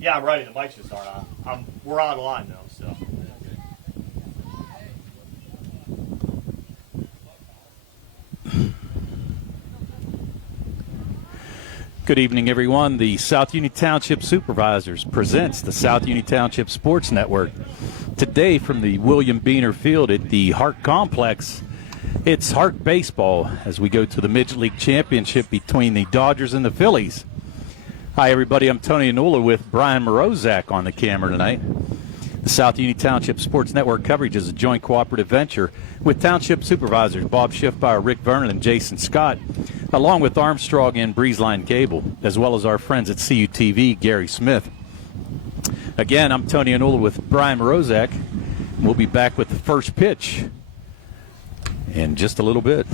Yeah, I'm ready. The mics just aren't on. We're online though, so. Good evening, everyone. The South Union Township Supervisors presents the South Union Township Sports Network. Today from the William Beaner Field at the HARC Complex, it's HARC Baseball as we go to the Midget League Championship between the Dodgers and the Phillies. Hi, everybody. I'm Tony Anula with Brian Morozak on the camera tonight. The South Union Township Sports Network coverage is a joint cooperative venture with Township Supervisors Bob Schiffbauer, Rick Vernon, and Jason Scott, along with Armstrong and Breezeline Cable, as well as our friends at CUTV, Gary Smith. Again, I'm Tony Anula with Brian Morozak. We'll be back with the first pitch in just a little bit.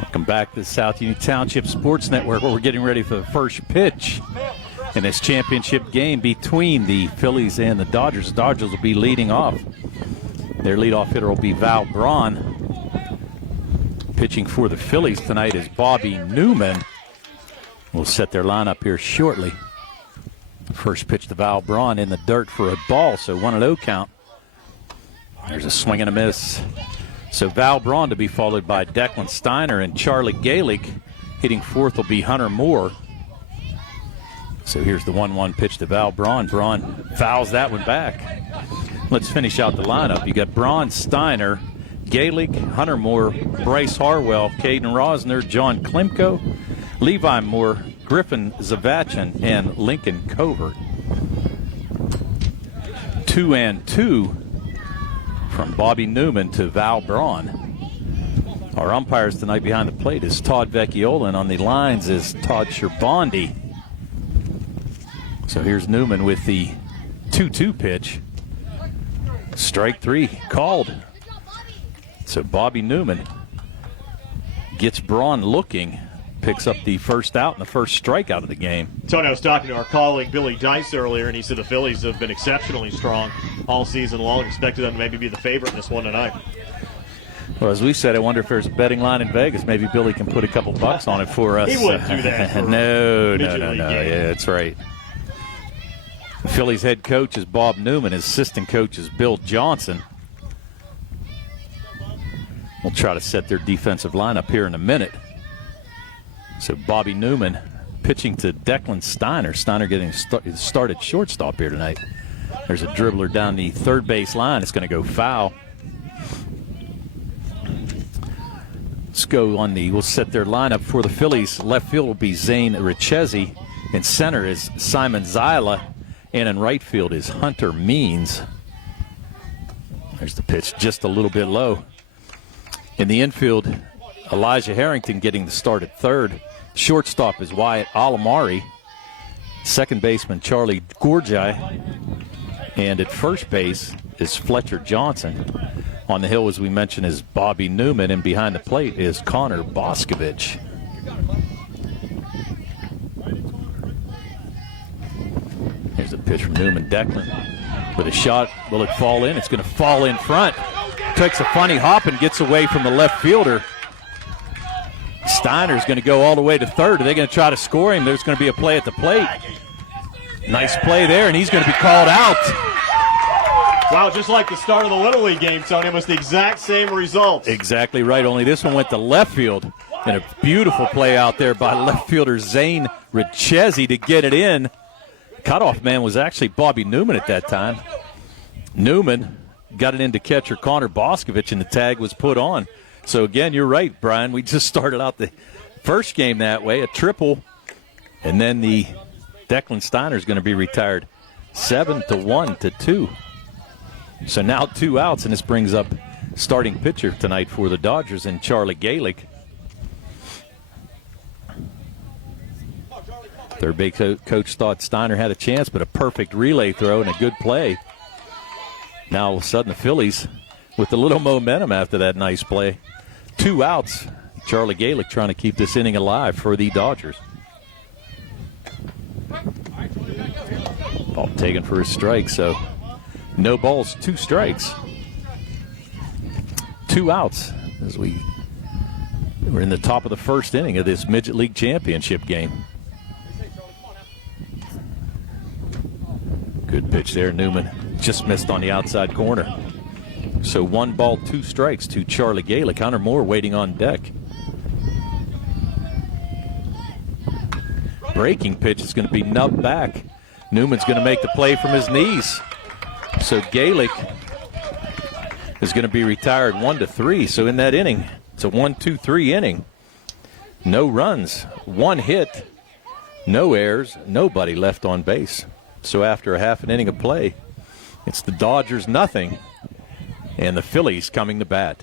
Welcome back to the South Union Township Sports Network, where we're getting ready for the first pitch in this championship game between the Phillies and the Dodgers. The Dodgers will be leading off. Their leadoff hitter will be Val Braun. Pitching for the Phillies tonight is Bobby Newman. We'll set their lineup here shortly. First pitch to Val Braun in the dirt for a ball, so 1-0 count. There's a swing and a miss. So Val Braun to be followed by Declan Steiner and Charlie Galick. Hitting fourth will be Hunter Moore. So here's the 1-1 pitch to Val Braun. Braun fouls that one back. Let's finish out the lineup. You got Braun, Steiner, Galick, Hunter Moore, Bryce Harwell, Caden Rosner, John Klimko, Levi Moore, Griffin Zavachin, and Lincoln Covert. 2-2 from Bobby Newman to Val Braun. Our umpires tonight behind the plate is Todd Vecchiola, and on the lines is Todd Sherbondi. So here's Newman with the 2-2 pitch. Strike three called. So Bobby Newman gets Braun looking, picks up the first out and the first strikeout of the game. Tony, I was talking to our colleague Billy Dice earlier, and he said the Phillies have been exceptionally strong all season long. Expected them to maybe be the favorite in this one tonight. Well, as we said, I wonder if there's a betting line in Vegas. Maybe Billy can put a couple bucks on it for us. He wouldn't do that. No. Yeah, that's right. The Phillies head coach is Bob Newman. His assistant coach is Bill Johnson. We'll try to set their defensive lineup here in a minute. So Bobby Newman pitching to Declan Steiner. Steiner getting started shortstop here tonight. There's a dribbler down the third base line. It's going to go foul. Let's go on we'll set their lineup for the Phillies. Left field will be Zane Richezzi. In center is Simon Zyla. And in right field is Hunter Means. There's the pitch, just a little bit low. In the infield, Elijah Harrington getting the start at third. Shortstop is Wyatt Alamari. Second baseman Charlie Gorjai. And at first base is Fletcher Johnson. On the hill, as we mentioned, is Bobby Newman. And behind the plate is Connor Boscovich. Here's a pitch from Newman. Declan with a shot. Will it fall in? It's going to fall in front. Takes a funny hop and gets away from the left fielder. Steiner's going to go all the way to third. Are they going to try to score him? There's going to be a play at the plate. Nice play there, and he's going to be called out. Wow, just like the start of the Little League game, Tony, almost the exact same results. Exactly right, only this one went to left field. And a beautiful play out there by left fielder Zane Richezzi to get it in. Cutoff man was actually Bobby Newman at that time. Newman got it into catcher Connor Boscovich, and the tag was put on. So, again, you're right, Brian. We just started out the first game that way, a triple, and then the Declan Steiner is going to be retired 7-1 to 2. So now 2 outs, and this brings up starting pitcher tonight for the Dodgers and Charlie Galick. Third base coach thought Steiner had a chance, but a perfect relay throw and a good play. Now all of a sudden the Phillies with a little momentum after that nice play. 2 outs. Charlie Galick trying to keep this inning alive for the Dodgers. Ball taken for a strike, so no balls, 2 strikes. 2 outs as we're in the top of the first inning of this Midget League Championship game. Good pitch there, Newman. Just missed on the outside corner. So 1 ball, 2 strikes to Charlie Galick. Hunter Moore waiting on deck. Breaking pitch is going to be nubbed back. Newman's going to make the play from his knees. So Galick is going to be retired 1-3. So in that inning, it's a 1-2-3 inning. No runs, 1 hit, no errors, nobody left on base. So after a half an inning of play, it's the Dodgers nothing and the Phillies coming to bat.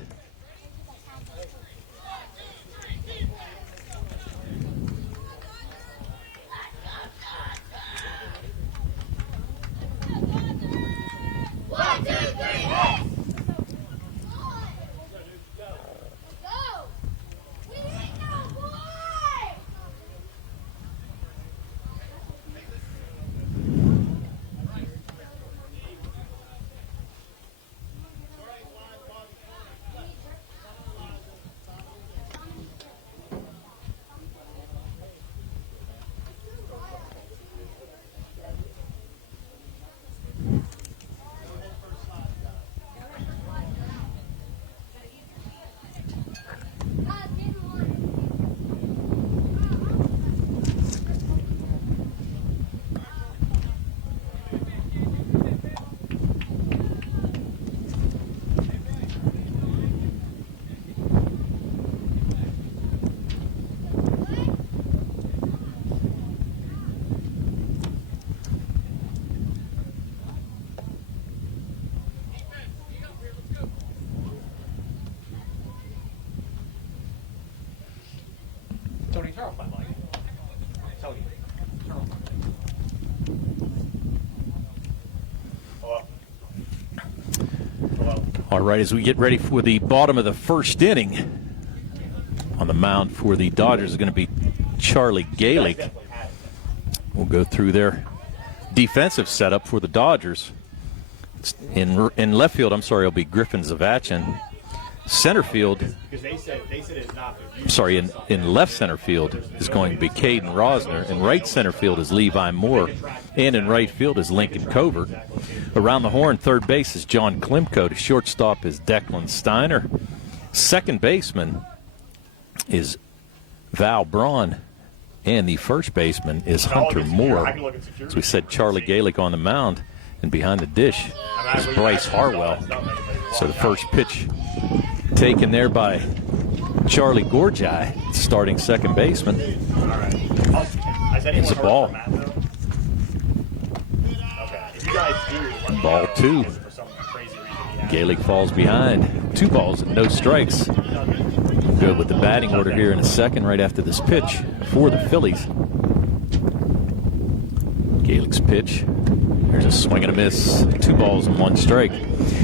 Tony, turn off my mic. Tony, turn off my mic. Hello. All right, as we get ready for the bottom of the first inning, on the mound for the Dodgers is going to be Charlie Galick. We'll go through their defensive setup for the Dodgers. In left field, it'll be Griffin Zavachin. Center field, Because they said it's not. sorry, in left center field is going to be Caden Rosner. In right center field is Levi Moore. And in right field is Lincoln Covert. Around the horn, third base is John Klimko. The shortstop is Declan Steiner. Second baseman is Val Braun. And the first baseman is Hunter Moore. As we said, Charlie Galick on the mound. And behind the dish is Bryce Harwell. So the first pitch taken there by Charlie Gorjai, starting second baseman. It's a ball. Ball 2. Galick falls behind. 2 balls and no strikes. Good with the batting order here in a second right after this pitch for the Phillies. Galick's pitch. There's a swing and a miss. 2 balls and 1 strike.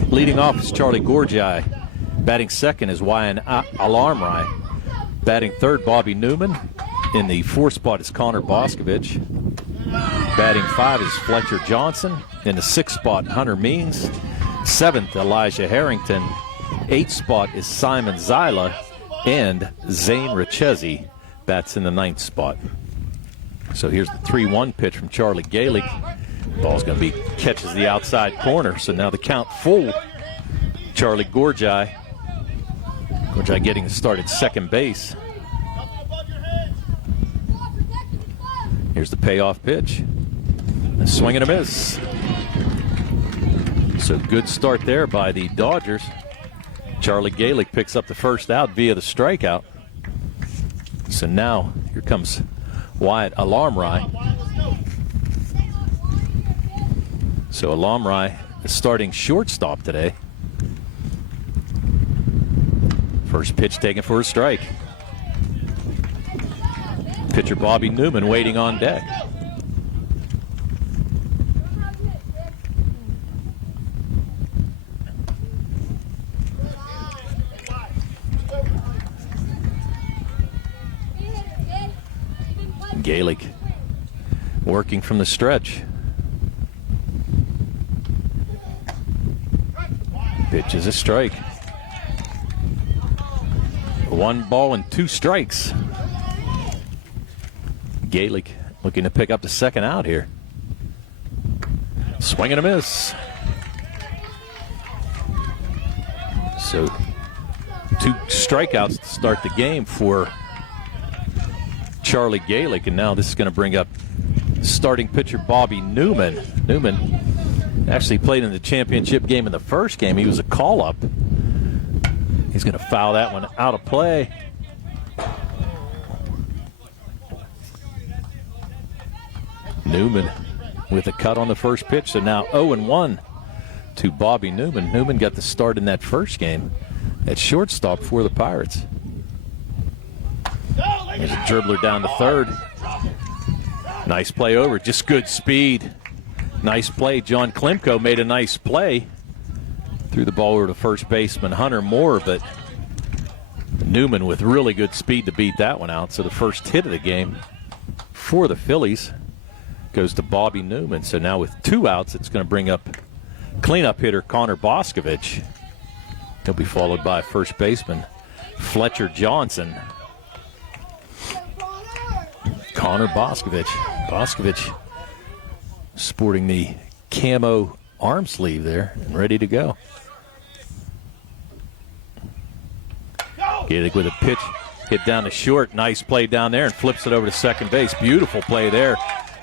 Leading off is Charlie Gorjai. Batting second is Wyan Alarmrai. Batting third, Bobby Newman. In the 4th spot is Connor Boscovich. Batting 5 is Fletcher Johnson. In the 6th spot, Hunter Means. 7th, Elijah Harrington. 8th spot is Simon Zyla. And Zane Richezi bats in the 9th spot. So here's the 3-1 pitch from Charlie Galick. Ball's going to be catches the outside corner. So now the count full. Charlie Gorjai. Gorjai getting the start at second base. Here's the payoff pitch. A swing and a miss. So good start there by the Dodgers. Charlie Galick picks up the first out via the strikeout. So now here comes Wyatt Alamrai. So Alamrai, the starting shortstop today. First pitch taken for a strike. Pitcher Bobby Newman waiting on deck. Galick working from the stretch. Pitch is a strike. 1 ball and 2 strikes. Galick looking to pick up the second out here. Swing and a miss. So 2 strikeouts to start the game for Charlie Galick, and now this is going to bring up starting pitcher Bobby Newman. Newman actually played in the championship game in the first game. He was a call-up. He's going to foul that one out of play. Newman with a cut on the first pitch, so now 0-1 to Bobby Newman. Newman got the start in that first game at shortstop for the Pirates. There's a dribbler down to third. Nice play over, just good speed. Nice play. John Klimko made a nice play. Threw the ball over to first baseman Hunter Moore, but Newman with really good speed to beat that one out. So the first hit of the game for the Phillies goes to Bobby Newman. So now with 2 outs, it's going to bring up cleanup hitter Connor Boscovich. He'll be followed by first baseman Fletcher Johnson. Connor Boscovich. Boscovich sporting the camo arm sleeve there and ready to go. Galick with a pitch hit down to short. Nice play down there and flips it over to second base. Beautiful play there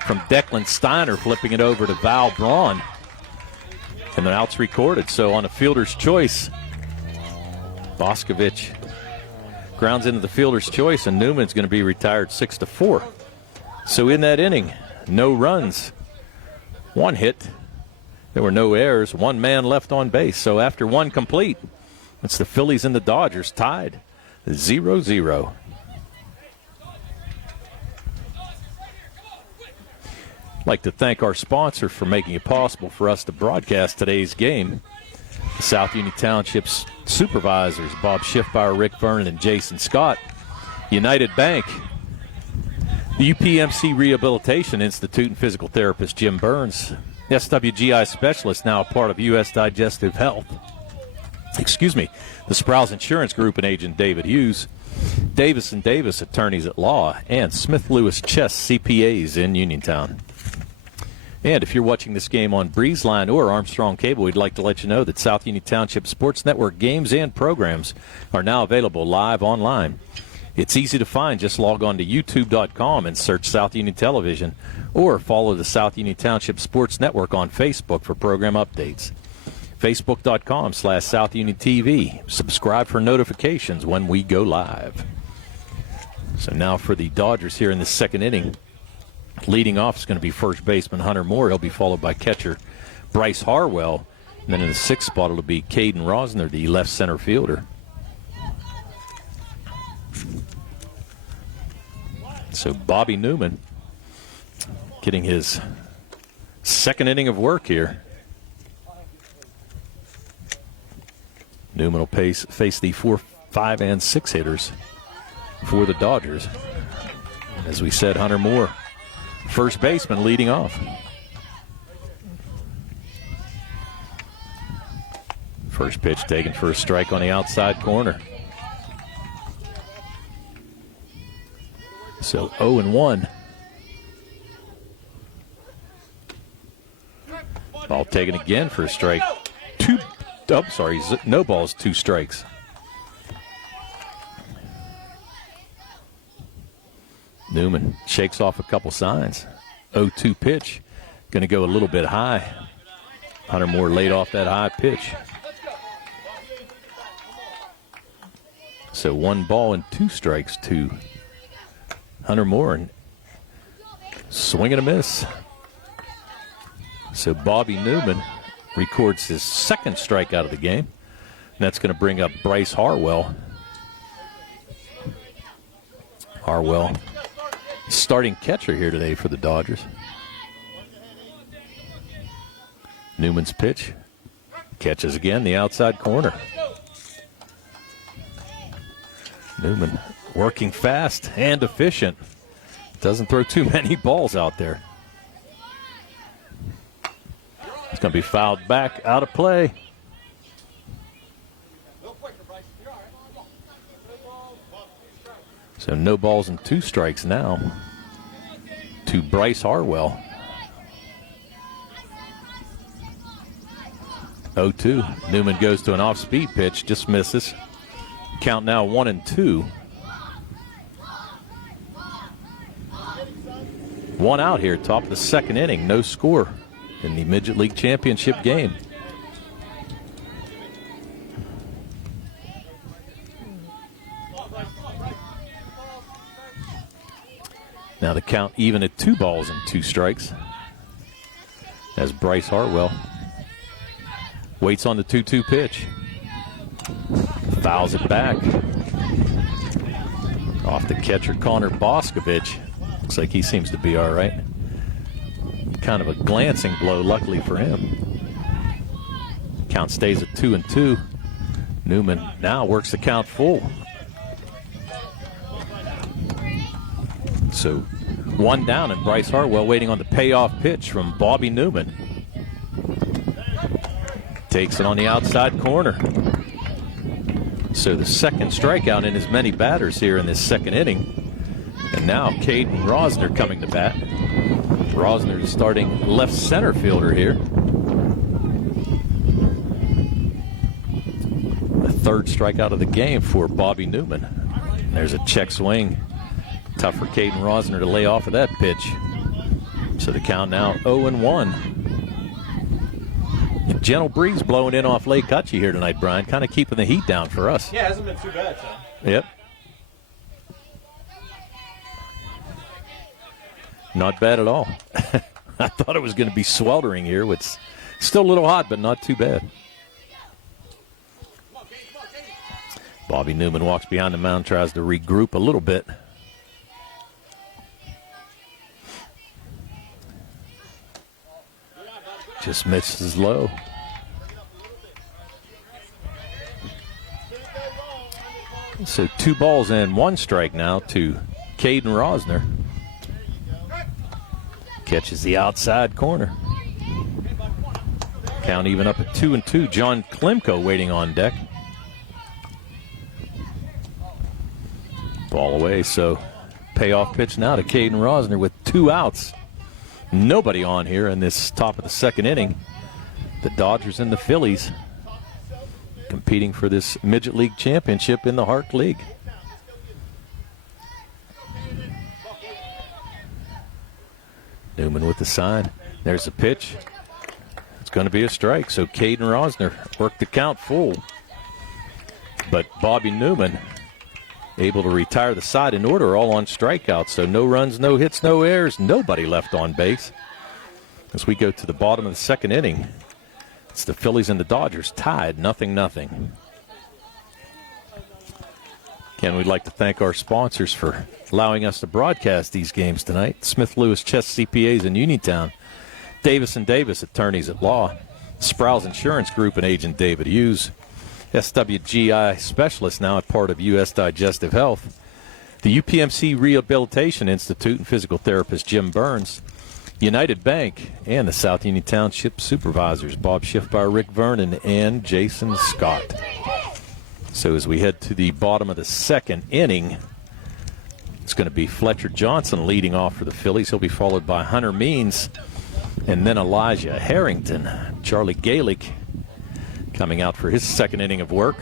from Declan Steiner, flipping it over to Val Braun. And the out's recorded. So on a fielder's choice, Boscovich grounds into the fielder's choice, and Newman's going to be retired 6-4. So in that inning, no runs, 1 hit. There were no errors, 1 man left on base. So after 1 complete, it's the Phillies and the Dodgers tied 0-0. I'd like to thank our sponsor for making it possible for us to broadcast today's game. The South Union Township's supervisors, Bob Schiffbauer, Rick Vernon, and Jason Scott. United Bank, the UPMC Rehabilitation Institute, and physical therapist Jim Burns. SWGI specialist, now a part of U.S. Digestive Health. The Sprouse Insurance Group and agent David Hughes. Davis & Davis, attorneys at law, and Smith Lewis Chess CPAs in Uniontown. And if you're watching this game on BreezeLine or Armstrong Cable, we'd like to let you know that South Union Township Sports Network games and programs are now available live online. It's easy to find. Just log on to youtube.com and search South Union Television, or follow the South Union Township Sports Network on Facebook for program updates. Facebook.com/South Union TV. Subscribe for notifications when we go live. So now for the Dodgers here in the second inning. Leading off is going to be first baseman Hunter Moore. He'll be followed by catcher Bryce Harwell. And then in the 6th spot, it'll be Caden Rosner, the left center fielder. So Bobby Newman getting his second inning of work here. Newman will face the 4, 5, and 6 hitters for the Dodgers. As we said, Hunter Moore, first baseman, leading off. First pitch taken for a strike on the outside corner. So 0-1. Ball taken again for a strike. No balls, 2 strikes. Newman shakes off a couple signs. 0-2 pitch. Going to go a little bit high. Hunter Moore laid off that high pitch. So 1 ball and 2 strikes to Hunter Moore, and swing and a miss. So Bobby Newman records his 2nd strikeout of the game. And that's going to bring up Bryce Harwell. Harwell, starting catcher here today for the Dodgers. Newman's pitch. Catches again, the outside corner. Newman working fast and efficient. Doesn't throw too many balls out there. It's going to be fouled back, out of play. So no balls and 2 strikes now to Bryce Harwell. 0-2. Newman goes to an off-speed pitch, just misses. Count now 1-2. 1 out here, top of the 2nd inning. No score in the Midget League Championship game. Now the count even at 2 balls and 2 strikes as Bryce Harwell waits on the 2-2 pitch. Fouls it back. Off the catcher, Connor Boscovich. Looks like he seems to be all right. Kind of a glancing blow, luckily for him. Count stays at 2-2. Newman now works the count full. So 1 down, and Bryce Harwell waiting on the payoff pitch from Bobby Newman. Takes it on the outside corner. So the 2nd strikeout in as many batters here in this 2nd inning. And now Caden Rosner coming to bat. Rosner is starting left center fielder here. The 3rd strikeout of the game for Bobby Newman. And there's a check swing. Tough for Caden Rosner to lay off of that pitch. So the count now 0-1. A gentle breeze blowing in off Lake Cutchy here tonight, Brian. Kind of keeping the heat down for us. Yeah, it hasn't been too bad, son. Yep. Not bad at all. I thought it was going to be sweltering here. It's still a little hot, but not too bad. Bobby Newman walks behind the mound, tries to regroup a little bit. Just misses low. So 2 balls and 1 strike now to Caden Rosner. Catches the outside corner. Count even up at 2-2. John Klimko waiting on deck. Ball away, so payoff pitch now to Caden Rosner with 2 outs. Nobody on here in this top of the 2nd inning. The Dodgers and the Phillies competing for this Midget League Championship in the HARC League. Newman with the sign. There's the pitch. It's going to be a strike, so Caden Rosner worked the count full. But Bobby Newman able to retire the side in order, all on strikeouts. So no runs, no hits, no errors, nobody left on base. As we go to the bottom of the 2nd inning, it's the Phillies and the Dodgers tied 0-0. Again, we'd like to thank our sponsors for allowing us to broadcast these games tonight. Smith Lewis Chess CPAs in Uniontown, Davis & Davis Attorneys at Law, Sprouse Insurance Group and Agent David Hughes, SWGI Specialist, now a part of U.S. Digestive Health, the UPMC Rehabilitation Institute and physical therapist Jim Burns, United Bank, and the South Union Township Supervisors, Bob Schiffbauer, Rick Vernon, and Jason Scott. So as we head to the bottom of the 2nd inning, it's going to be Fletcher Johnson leading off for the Phillies. He'll be followed by Hunter Means and then Elijah Harrington. Charlie Galick coming out for his 2nd inning of work.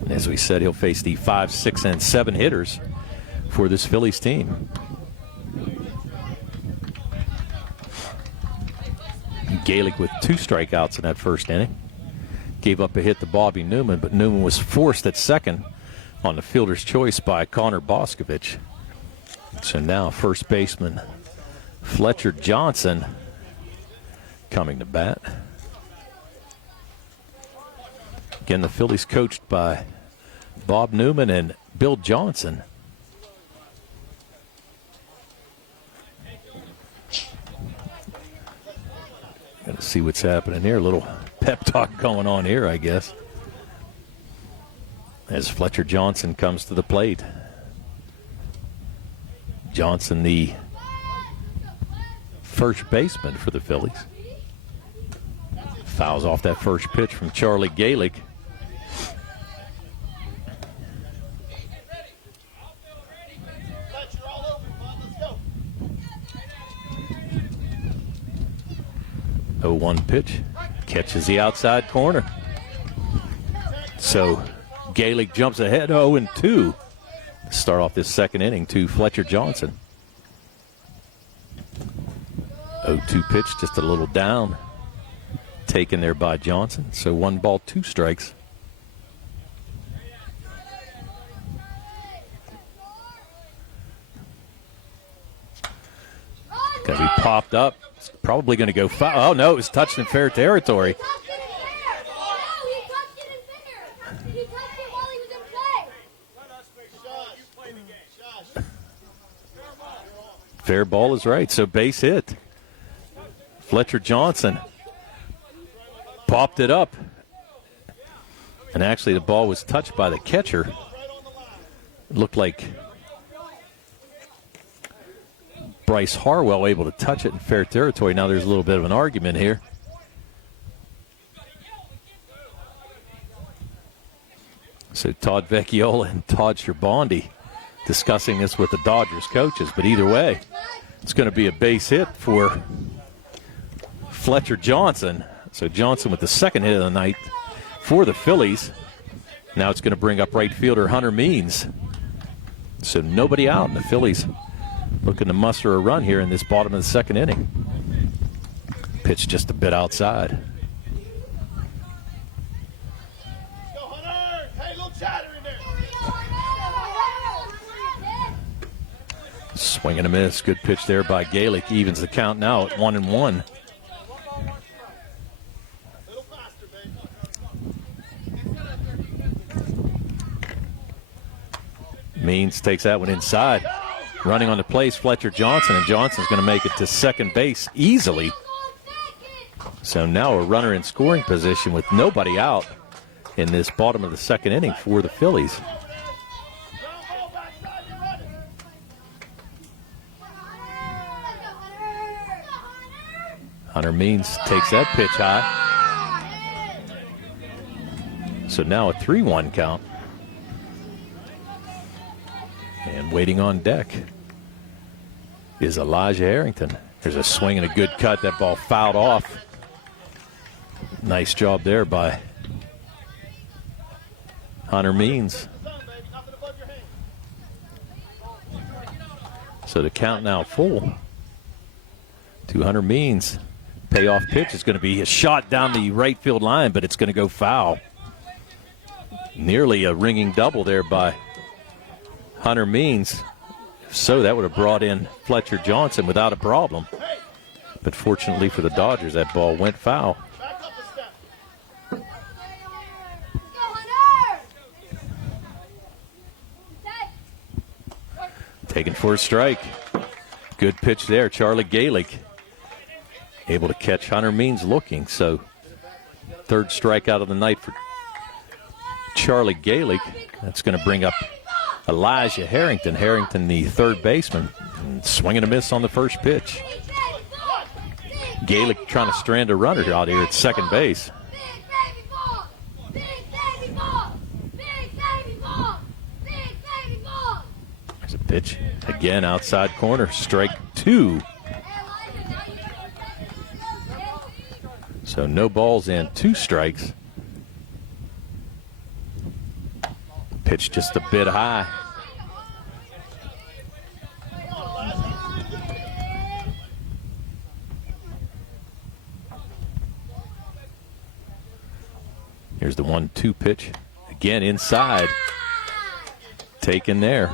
And as we said, he'll face the 5, 6, and 7 hitters for this Phillies team. Galick with 2 strikeouts in that 1st inning. Gave up a hit to Bobby Newman, but Newman was forced at second on the fielder's choice by Connor Boscovich. So now first baseman Fletcher Johnson coming to bat. Again, the Phillies coached by Bob Newman and Bill Johnson. Got to see what's happening here. A little pep talk going on here, I guess, as Fletcher Johnson comes to the plate. Johnson, the first baseman for the Phillies. Fouls off that first pitch from Charlie Galick. Oh, 1 pitch. Catches the outside corner. So Galick jumps ahead 0-2. Start off this second inning to Fletcher Johnson. 0-2 pitch, just a little down. Taken there by Johnson. So 1 ball, 2 strikes. Gonna be popped up. It's probably going to go foul. Oh, no, it was touched in fair territory. Fair ball is right, so base hit. Fletcher Johnson popped it up. And actually the ball was touched by the catcher. It looked like Bryce Harwell able to touch it in fair territory. Now there's a little bit of an argument here. So Todd Vecchiola and Todd Scherbondy discussing this with the Dodgers coaches. But either way, it's going to be a base hit for Fletcher Johnson. So Johnson with the second hit of the night for the Phillies. Now it's going to bring up right fielder Hunter Means. So nobody out, and the Phillies looking to muster a run here in this bottom of the second inning. Pitch just a bit outside. Swing and a miss. Good pitch there by Galick. Evens the count now at 1-1. Means takes that one inside. Running on the place, Fletcher Johnson, and Johnson's going to make it to second base easily. So now a runner in scoring position with nobody out in this bottom of the second inning for the Phillies. Hunter Means takes that pitch high. So now a 3-1 count. And waiting on deck is Elijah Harrington. There's a swing and a good cut. That ball fouled off. Nice job there by Hunter Means. So the count now full to Hunter Means. Payoff pitch is going to be a shot down the right field line, but it's going to go foul. Nearly a ringing double there by Hunter Means. So that would have brought in Fletcher Johnson without a problem. But fortunately for the Dodgers, that ball went foul. Taken for a strike. Good pitch there, Charlie Galick. Able to catch Hunter Means looking. So third strikeout of the night for Charlie Galick. That's going to bring up Elijah Harrington. Harrington, the third baseman. And swing and a miss on the first pitch. Galick trying to strand a runner out here at second base. There's a pitch. Again, outside corner. Strike 2. So no balls and 2 strikes. Pitch just a bit high. Here's the 1-2 pitch. Again inside. Taken there.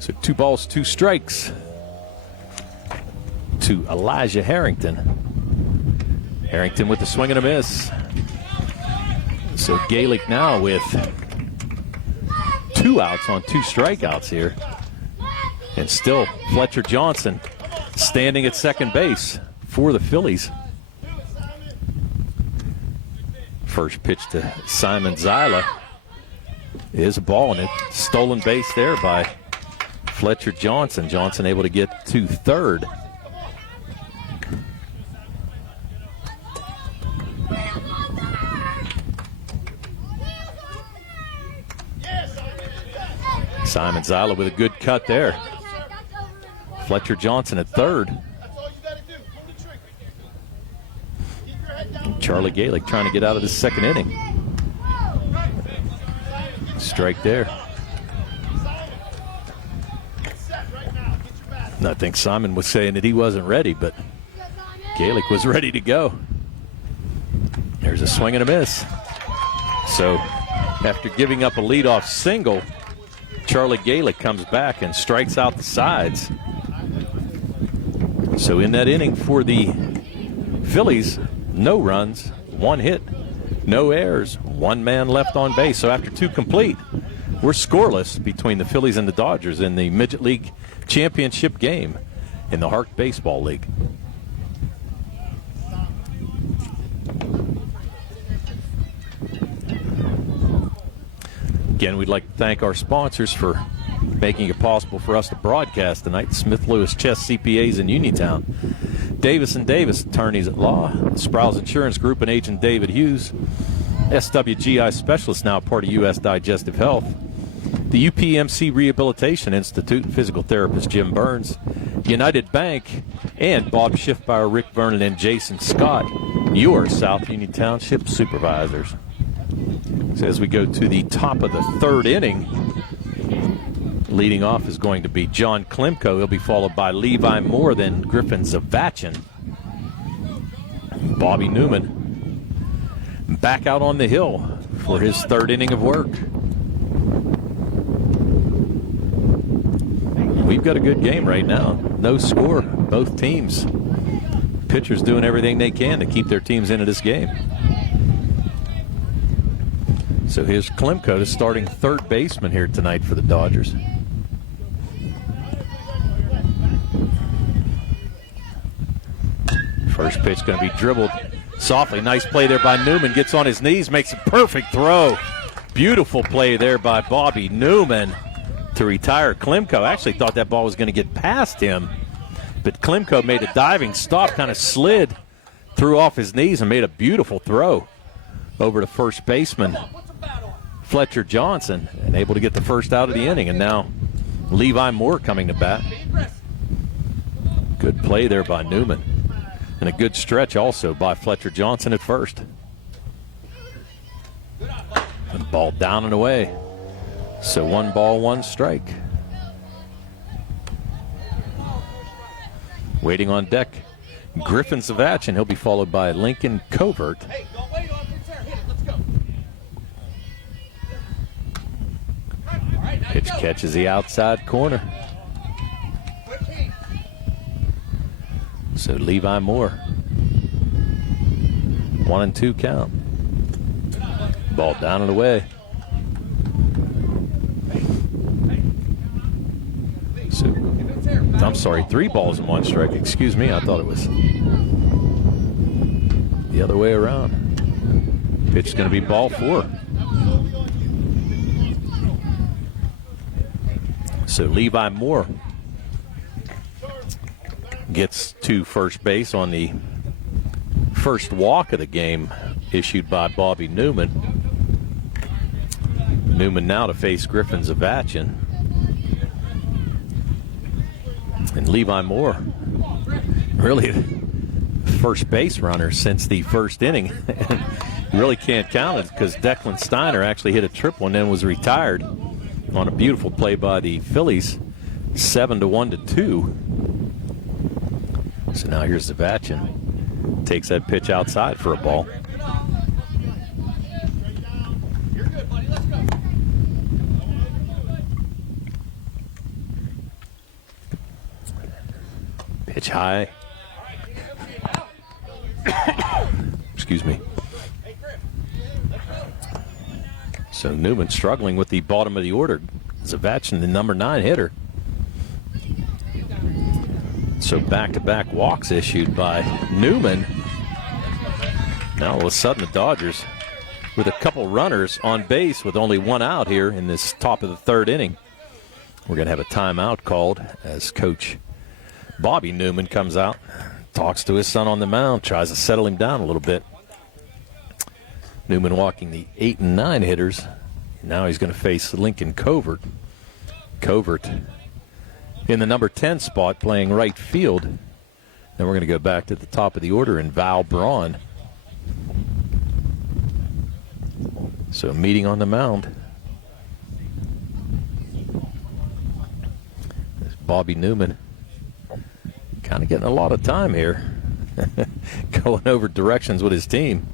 So 2 balls, 2 strikes to Elijah Harrington. Harrington with the swing and a miss. So Gaelic now with 2 outs on 2 strikeouts here. And still Fletcher Johnson standing at second base for the Phillies. First pitch to Simon Zyla is a ball, and it's stolen base there by Fletcher Johnson. Johnson able to get to third. Simon Zyla with a good cut there. Fletcher Johnson at third. Charlie Gaelic trying to get out of this second inning. Strike there. And I think Simon was saying that he wasn't ready, but Gaelic was ready to go. There's a swing and a miss. So after giving up a leadoff single, Charlie Gaelic comes back and strikes out the sides. So in that inning for the Phillies, no runs, 1 hit, no errors, 1 man left on base. So after 2 complete, we're scoreless between the Phillies and the Dodgers in the Midget League championship game in the HARC Baseball League. Again, we'd like to thank our sponsors for making it possible for us to broadcast tonight. Smith Lewis Chess CPAs in Uniontown, Davis & Davis Attorneys at Law, Sprouse Insurance Group and Agent David Hughes, SWGI Specialist, now part of U.S. Digestive Health, the UPMC Rehabilitation Institute, physical therapist Jim Burns, United Bank, and Bob Schiffbauer, Rick Vernon, and Jason Scott, your South Union Township supervisors. So as we go to the top of the 3rd inning, leading off is going to be John Klimko. He'll be followed by Levi Moore, then Griffin Zavachin. Bobby Newman back out on the hill for his 3rd inning of work. We've got a good game right now. No score, both teams. Pitchers doing everything they can to keep their teams into this game. So here's Klimko, the starting 3rd baseman here tonight for the Dodgers. First pitch going to be dribbled softly. Nice play there by Newman. Gets on his knees, makes a perfect throw. Beautiful play there by Bobby Newman to retire Klimko. Actually thought that ball was going to get past him, but Klimko made a diving stop, kind of slid, threw off his knees, and made a beautiful throw over to first baseman Fletcher Johnson, and able to get the first out of the inning. And now Levi Moore coming to bat. Good play there by Newman, and a good stretch also by Fletcher Johnson at first. And the ball down and away. So 1 ball, 1 strike. Waiting on deck, Griffin Zavachin. He'll be followed by Lincoln Covert. Pitch catches the outside corner. So Levi Moore. 1-2 count. Ball down and away. So, I'm sorry, 3 balls and 1 strike. Excuse me, I thought it was the other way around. Pitch is going to be ball 4. So Levi Moore gets to first base on the first walk of the game issued by Bobby Newman. Newman now to face Griffin Zavachin. And Levi Moore, really first base runner since the first inning. You really can't count it because Declan Steiner actually hit a triple and then was retired on a beautiful play by the Phillies, 7-1-2. So now here's Zavachin. Takes that pitch outside for a ball. Pitch high. Excuse me. So Newman struggling with the bottom of the order. Zavachin, the number 9 hitter. So back-to-back walks issued by Newman. Now all of a sudden the Dodgers with a couple runners on base with only one out here in this top of the 3rd inning. We're going to have a timeout called as Coach Bobby Newman comes out, talks to his son on the mound, tries to settle him down a little bit. Newman walking the 8 and 9 hitters. Now he's going to face Lincoln Covert. Covert in the number 10 spot playing right field. Then we're going to go back to the top of the order in Val Braun. So meeting on the mound. There's Bobby Newman. Kind of getting a lot of time here. Going over directions with his team.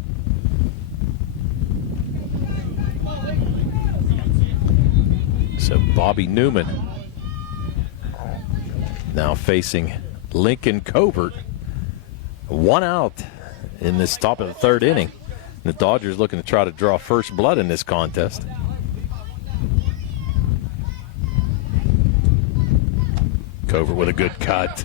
So Bobby Newman now facing Lincoln Covert. 1 out in this top of the 3rd inning. The Dodgers looking to try to draw first blood in this contest. Covert with a good cut.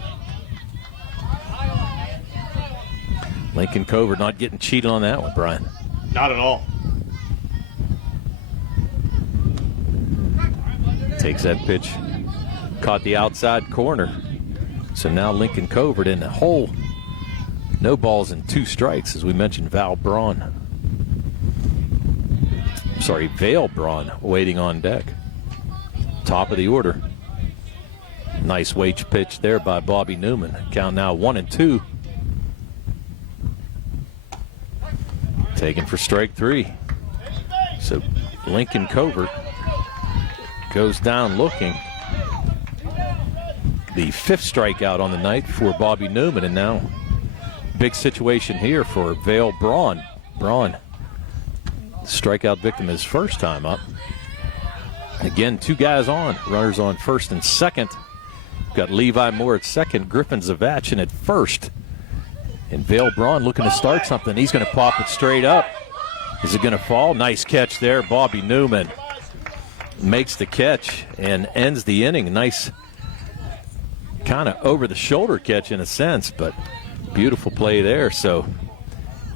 Lincoln Covert not getting cheated on that one, Brian. Not at all. Takes that pitch. Caught the outside corner. So now Lincoln Covert in the hole. No balls and 2 strikes, as we mentioned. Vale Braun waiting on deck. Top of the order. Nice wage pitch there by Bobby Newman. Count now 1-2. Taken for strike 3. So Lincoln Covert goes down looking. The 5th strikeout on the night for Bobby Newman, and now big situation here for Vale Braun. Braun, strikeout victim his first time up. Again, 2 guys on. Runners on first and second. Got Levi Moore at second, Griffin Zavachin at first. And Vale Braun looking to start something. He's going to pop it straight up. Is it going to fall? Nice catch there. Bobby Newman makes the catch and ends the inning. Nice kind of over-the-shoulder catch in a sense, but beautiful play there. So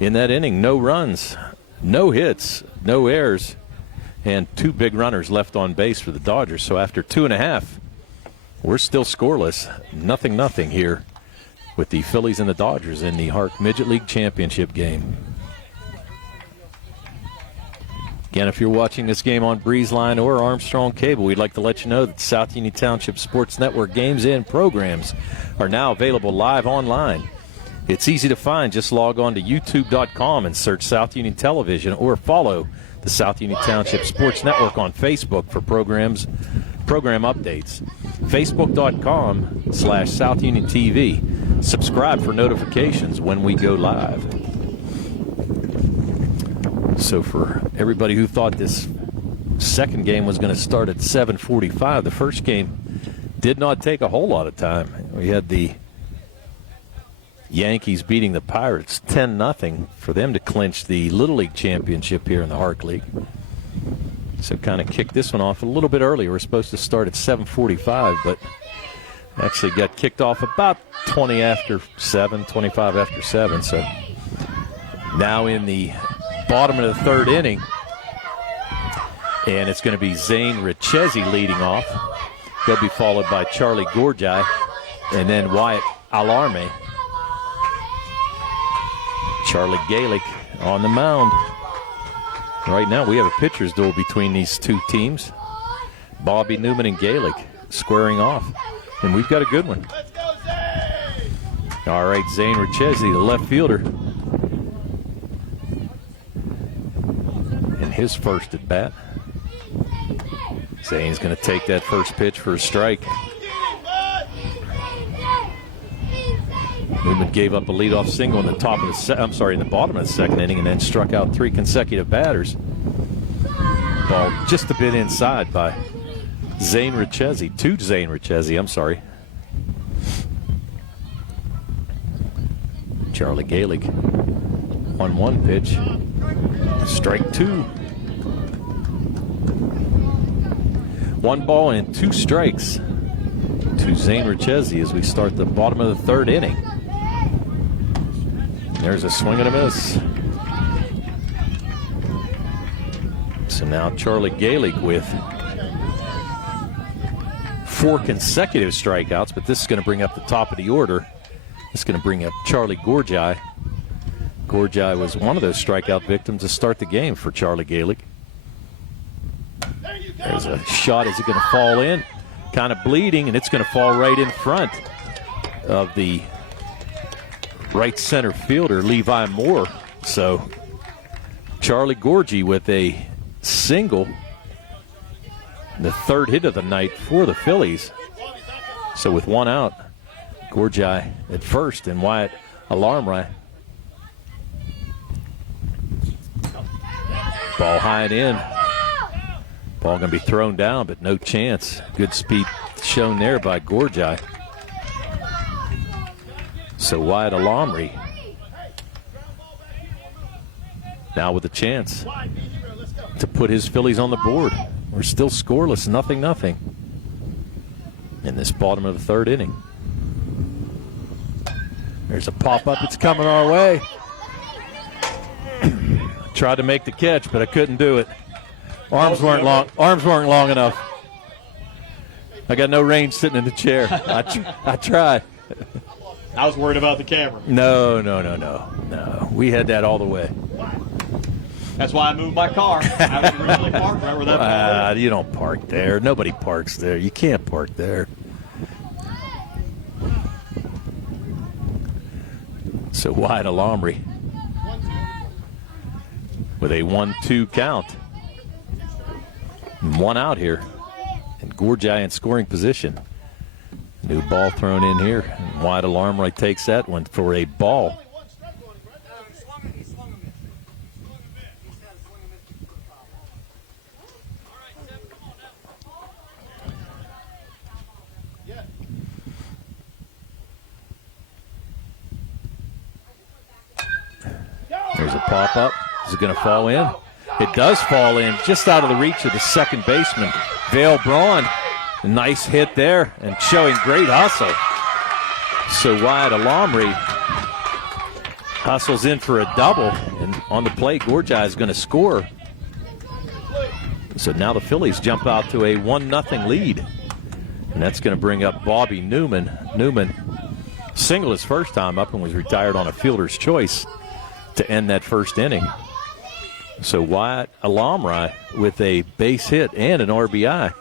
in that inning, no runs, no hits, no errors, and 2 big runners left on base for the Dodgers. So after 2.5, we're still scoreless. 0-0 here with the Phillies and the Dodgers in the HARC Midget League Championship game. Again, if you're watching this game on BreezeLine or Armstrong Cable, we'd like to let you know that South Union Township Sports Network games and programs are now available live online. It's easy to find. Just log on to youtube.com and search South Union Television, or follow the South Union Township Sports Network on Facebook for program updates. Facebook.com/South Union TV. Subscribe for notifications when we go live. So for everybody who thought this second game was going to start at 7:45, the first game did not take a whole lot of time. We had the Yankees beating the Pirates 10-0 for them to clinch the Little League Championship here in the HARC League. So kind of kicked this one off a little bit early. We're supposed to start at 7:45, but actually got kicked off about 20 after 7, 25 after 7. So now in the bottom of the 3rd inning, and it's going to be Zane Richezi leading off. He'll be followed by Charlie Gorjai and then Wyatt Alarme. Charlie Galick on the mound. Right now we have a pitcher's duel between these 2 teams. Bobby Newman and Galick squaring off, and we've got a good one. All right, Zane Richezi, the left fielder, and his first at bat. Zane's going to take that first pitch for a strike. Newman gave up a leadoff single in the in the bottom of the second inning, and then struck out 3 consecutive batters. Ball just a bit inside by Zane Richezzi. To Zane Richezzi, I'm sorry. Charlie Galick. 1-1 pitch. Strike 2. 1 ball and 2 strikes to Zane Richezzi as we start the bottom of the 3rd inning. There's a swing and a miss. So now Charlie Galick with 4 consecutive strikeouts, but this is going to bring up the top of the order. It's going to bring up Charlie Gorjai. Gorjai was one of those strikeout victims to start the game for Charlie Galick. There's a shot. Is it going to fall in? Kind of bleeding, and it's going to fall right in front of the right center fielder, Levi Moore. So Charlie Gorgie with a single, the 3rd hit of the night for the Phillies. So with 1 out, Gorjai at first and Wyatt Alarmrai. Ball high and in. Ball going to be thrown down, but no chance. Good speed shown there by Gorjai. So Wyatt Alarmrai now with a chance to put his Phillies on the board. We're still scoreless, 0-0 in this bottom of the 3rd inning. There's a pop-up. It's coming our way. Tried to make the catch, but I couldn't do it. Arms weren't long enough. I got no range sitting in the chair. I tried. I was worried about the camera. No. We had that all the way. That's why I moved my car. I was originally parked right where that ball was. You don't park there. Nobody parks there. You can't park there. So Wyatt Alarmrai with a 1-2 count. 1 out here. And Gorjai in scoring position. New ball thrown in here. And Wyatt Alarmrai takes that one for a ball. There's a pop-up. Is it going to fall in? It does fall in, just out of the reach of the second baseman, Vale Braun. A nice hit there and showing great hustle. So Wyatt Alarmrai hustles in for a double, and on the plate, Gorjai is going to score. So now the Phillies jump out to a 1-0 lead, and that's going to bring up Bobby Newman. Newman singled his first time up and was retired on a fielder's choice to end that 1st inning. So Wyatt Alarmrai with a base hit and an RBI.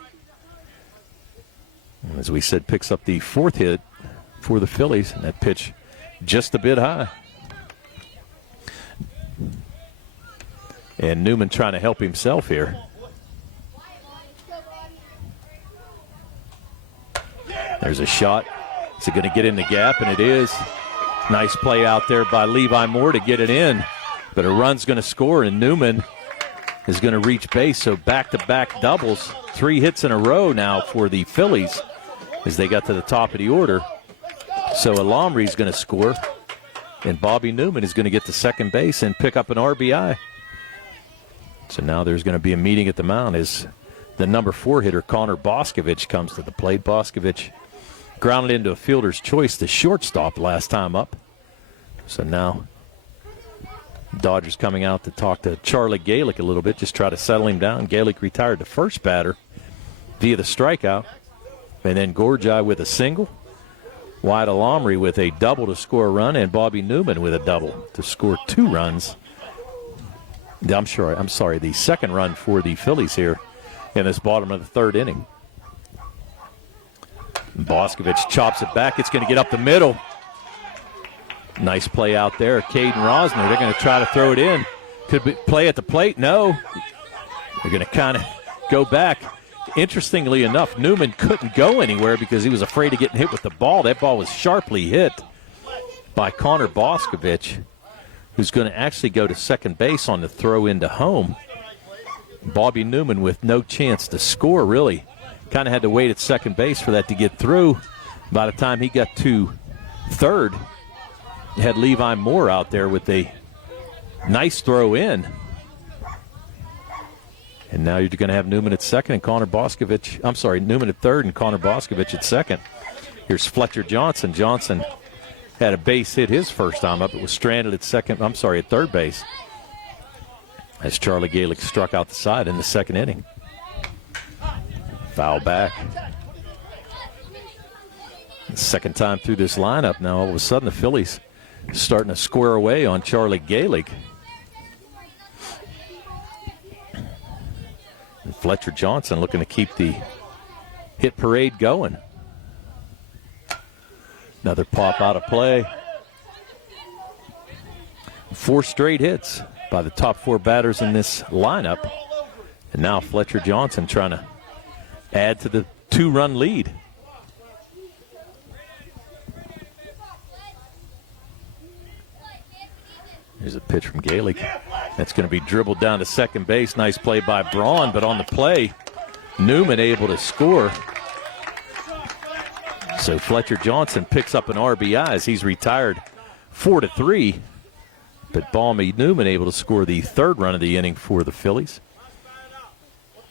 As we said, picks up the 4th hit for the Phillies, and that pitch just a bit high. And Newman trying to help himself here. There's a shot. Is it going to get in the gap? And it is. Nice play out there by Levi Moore to get it in. But a run's going to score, and Newman is going to reach base. So back-to-back doubles. 3 hits in a row now for the Phillies as they got to the top of the order. So Alamri is going to score, and Bobby Newman is going to get to second base and pick up an RBI. So now there's going to be a meeting at the mound as the number 4 hitter, Connor Boscovich, comes to the plate. Boscovich grounded into a fielder's choice, the shortstop last time up. So now Dodgers coming out to talk to Charlie Galick a little bit, just try to settle him down. Galick retired the first batter via the strikeout. And then Gorjai with a single. Wyatt Alamri with a double to score a run, and Bobby Newman with a double to score 2 runs. I'm sorry, the second run for the Phillies here in this bottom of the 3rd inning. Boscovich chops it back. It's going to get up the middle. Nice play out there. Caden Rosner, they're going to try to throw it in. Could be play at the plate. No. They're going to kind of go back. Interestingly enough, Newman couldn't go anywhere because he was afraid of getting hit with the ball. That ball was sharply hit. by Connor Boscovich, who's going to actually go to second base on the throw into home. Bobby Newman with no chance to score, really. Kind of had to wait at second base for that to get through. By the time he got to third, you had Levi Moore out there with a nice throw in. And now you're going to have Newman at second and Connor Boscovich. I'm sorry, Newman at third and Connor Boscovich at second. Here's Fletcher Johnson. Johnson had a base hit his first time up. It was stranded at third base, as Charlie Galick struck out the side in the second inning. Foul back. Second time through this lineup now, all of a sudden the Phillies starting to square away on Charlie Galick. And Fletcher Johnson looking to keep the hit parade going. Another pop out of play. 4 straight hits by the top 4 batters in this lineup. And now Fletcher Johnson trying to add to the 2-run lead. Here's a pitch from Galick. That's going to be dribbled down to second base. Nice play by Braun, but on the play, Newman able to score. So Fletcher Johnson picks up an RBI as he's retired 4-3. But Balmy Newman able to score the 3rd run of the inning for the Phillies.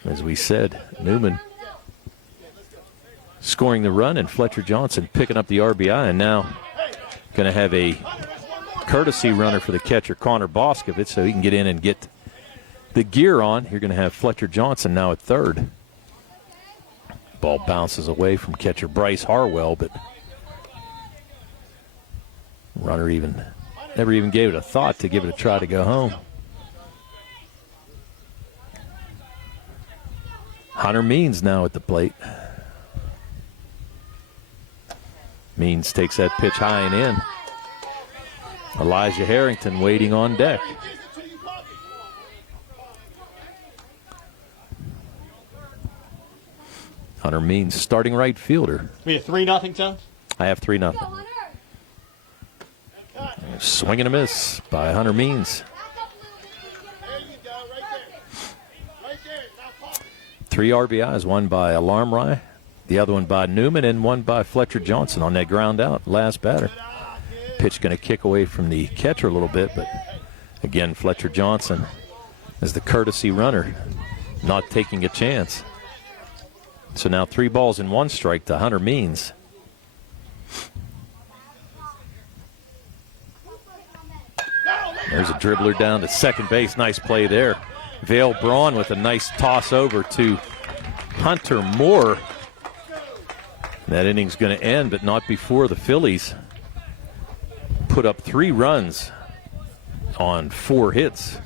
As we said, Newman scoring the run and Fletcher Johnson picking up the RBI, and now going to have a courtesy runner for the catcher, Connor Boscovich, so he can get in and get the gear on. You're going to have Fletcher Johnson now at third. Ball bounces away from catcher Bryce Harwell, but runner never even gave it a thought to give it a try to go home. Hunter Means now at the plate. Means takes that pitch high and in. Elijah Harrington waiting on deck. Hunter Means starting right fielder. We have 3-0, Tom? I have 3-0. Swing and a miss by Hunter Means. 3 RBIs, one by Alarmrai, the other one by Newman, and one by Fletcher Johnson on that ground out, last batter. Pitch going to kick away from the catcher a little bit, but again, Fletcher Johnson as the courtesy runner, not taking a chance. So now 3 balls and 1 strike to Hunter Means. There's a dribbler down to second base. Nice play there. Vale Braun with a nice toss over to Hunter Moore. That inning's going to end, but not before the Phillies put up 3 runs on 4 hits.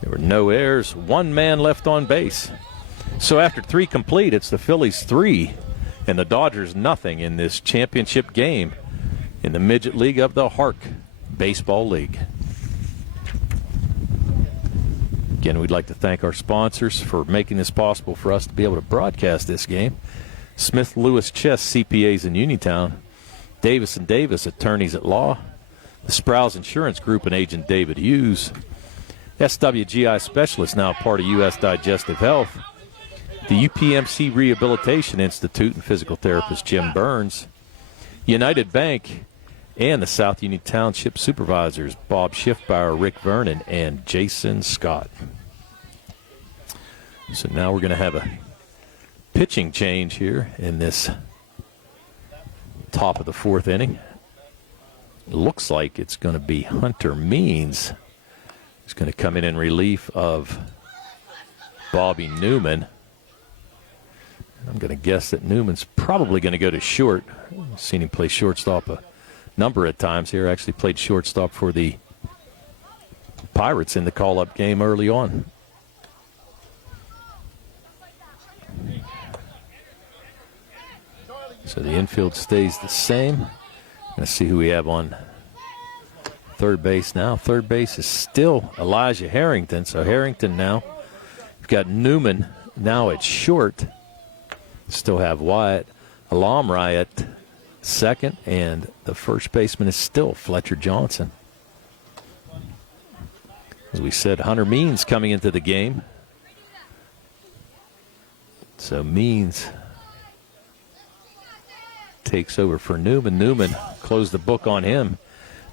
There were no errors, 1 man left on base. So after 3 complete, it's the Phillies 3 and the Dodgers nothing in this championship game in the Midget League of the HARC Baseball League. Again, we'd like to thank our sponsors for making this possible for us to be able to broadcast this game. Smith Lewis Chess CPAs in Uniontown, Davis & Davis Attorneys at Law, the Sprouse Insurance Group and Agent David Hughes, SWGI Specialist, now part of U.S. Digestive Health, the UPMC Rehabilitation Institute and physical therapist Jim Burns, United Bank, and the South Union Township Supervisors Bob Schiffbauer, Rick Vernon, and Jason Scott. So now we're going to have a pitching change here in this top of the 4th inning. It looks like it's going to be Hunter Means who's going to come in relief of Bobby Newman. I'm going to guess that Newman's probably going to go to short. I've seen him play shortstop a number of times here. Actually played shortstop for the Pirates in the call-up game early on. So the infield stays the same. Let's see who we have on third base now. Third base is still Elijah Harrington. So Harrington now. We've got Newman now at short. Still have Wyatt Alamrai at second, and the first baseman is still Fletcher Johnson. As we said, Hunter Means coming into the game. So Means takes over for Newman. Newman closed the book on him.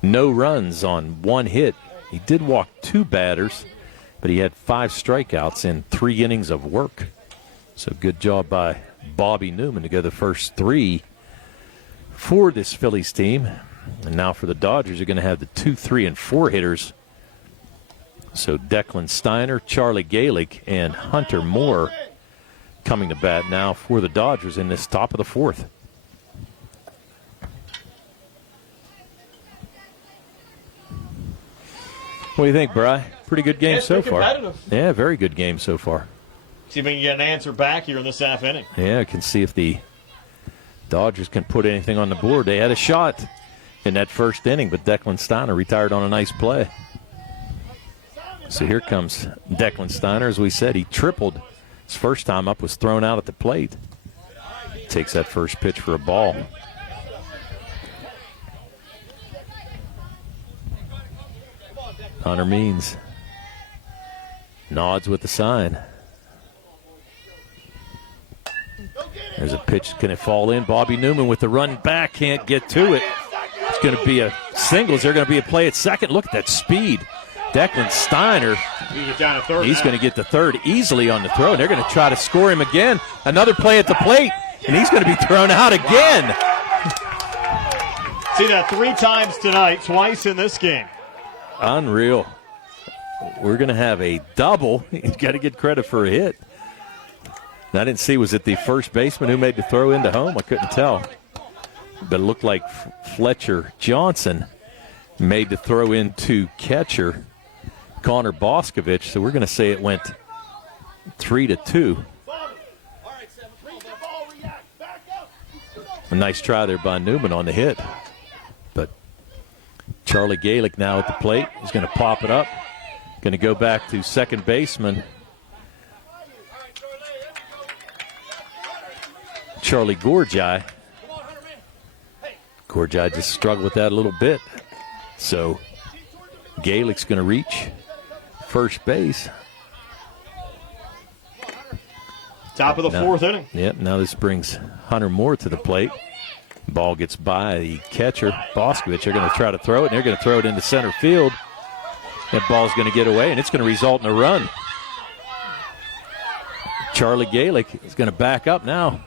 No runs on 1 hit. He did walk 2 batters, but he had 5 strikeouts in 3 innings of work. So good job by Bobby Newman to go the first 3 for this Phillies team. And now for the Dodgers, you're going to have the 2, 3, and 4 hitters. So Declan Steiner, Charlie Galick, and Hunter Moore coming to bat now for the Dodgers in this top of the 4th. What do you think, Bri? Pretty good game so far. Yeah, very good game so far. See if we can get an answer back here in this half inning. Yeah, I can see if the Dodgers can put anything on the board. They had a shot in that first inning, but Declan Steiner retired on a nice play. So here comes Declan Steiner. As we said, he tripled. His first time up was thrown out at the plate. Takes that first pitch for a ball. Hunter Means nods with the sign. There's a pitch. Can it fall in? Bobby Newman with the run back. Can't get to it. It's going to be a single. Is there going to be a play at second? Look at that speed. Declan Steiner, he's going to get the third easily on the throw, and they're going to try to score him again. Another play at the plate, and he's going to be thrown out again. See that 3 times tonight, twice in this game. Unreal. We're going to have a double. He's got to get credit for a hit. And I didn't see, was it the first baseman who made the throw into home? I couldn't tell. But it looked like Fletcher Johnson made the throw into catcher Connor Boscovich. So we're going to say it went 3-2. A nice try there by Newman on the hit. But Charlie Galick now at the plate. He's going to pop it up. Going to go back to second baseman Charlie Gorjai. Gorjai just struggled with that a little bit. So Galick's going to reach first base. Top of the 4th inning. Yep, now this brings Hunter Moore to the plate. Ball gets by the catcher, Boscovich. They're going to try to throw it, and they're going to throw it into center field. That ball's going to get away, and it's going to result in a run. Charlie Galick is going to back up now.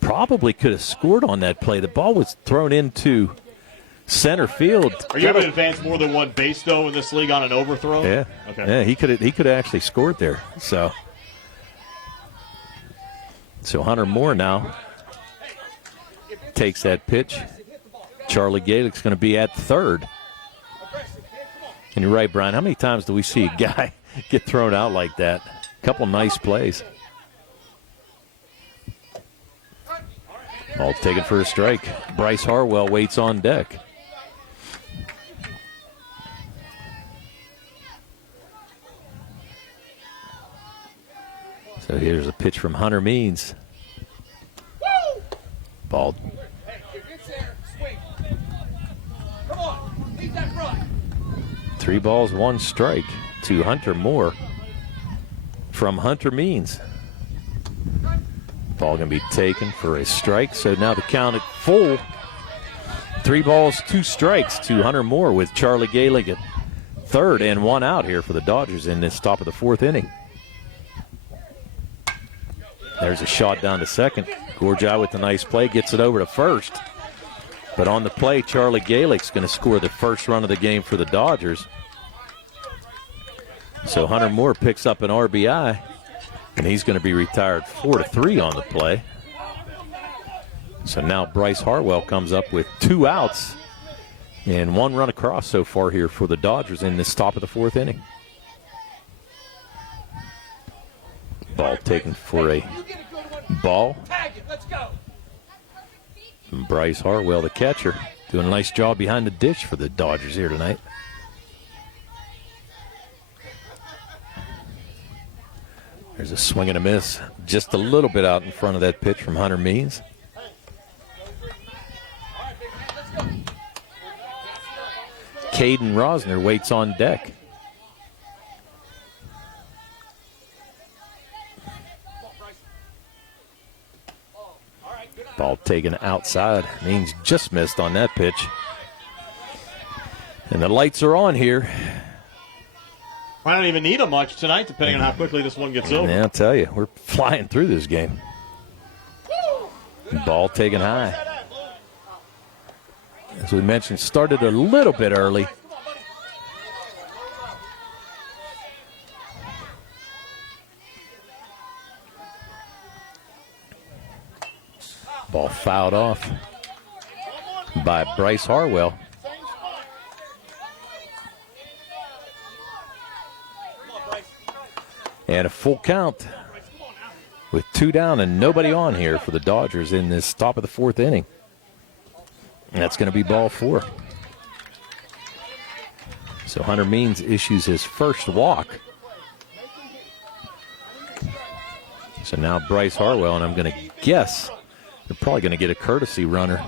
Probably could have scored on that play. The ball was thrown into center field. Are you able to advance more than 1 base, though, in this league on an overthrow? Yeah. Okay. Yeah, he could have actually scored there. So Hunter Moore now takes that pitch. Charlie Galick's going to be at third. And you're right, Brian. How many times do we see a guy get thrown out like that? A couple nice plays. Ball taken for a strike. Bryce Harwell waits on deck. So here's a pitch from Hunter Means. Ball. 3 balls, 1 strike to Hunter Moore from Hunter Means. Ball going to be taken for a strike. So now the count at full. 3 balls, 2 strikes to Hunter Moore with Charlie Galick at third and 1 out here for the Dodgers in this top of the 4th inning. There's a shot down to second. Gorjai with the nice play gets it over to first. But on the play, Charlie Galick's going to score the first run of the game for the Dodgers. So Hunter Moore picks up an RBI, and he's going to be retired 4-3 on the play. So now Bryce Harwell comes up with 2 outs and 1 run across so far here for the Dodgers in this top of the 4th inning. Ball taken for a ball. And Bryce Harwell, the catcher, doing a nice job behind the dish for the Dodgers here tonight. There's a swing and a miss, just a little bit out in front of that pitch from Hunter Means. Caden Rosner waits on deck. Ball taken outside. Means just missed on that pitch. And the lights are on here. I don't even need them much tonight, depending on how quickly this one gets over. Yeah, I'll tell you, we're flying through this game. Ball taken high. As we mentioned, started a little bit early. Ball fouled off by Bryce Harwell. And a full count with 2 down and nobody on here for the Dodgers in this top of the 4th inning. And that's going to be ball 4. So Hunter Means issues his first walk. So now Bryce Harwell, and I'm going to guess they're probably going to get a courtesy runner.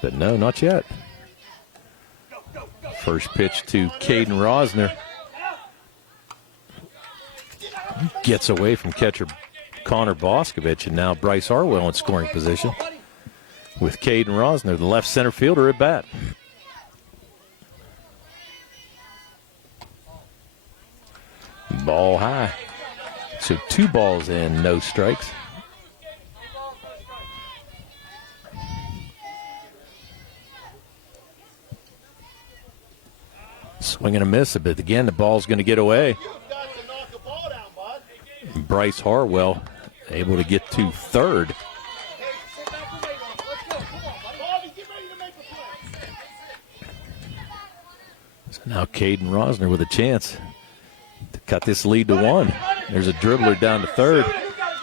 But no, not yet. First pitch to Caden Rosner. Gets away from catcher Connor Boscovich, and now Bryce Harwell in scoring position with Caden Rosner, the left center fielder, at bat. Ball high. So 2 balls in, no strikes. Swing and a miss, but again, the ball's going to get away. Bryce Harwell able to get to third. So now Caden Rosner with a chance to cut this lead to 1. There's a dribbler down to third.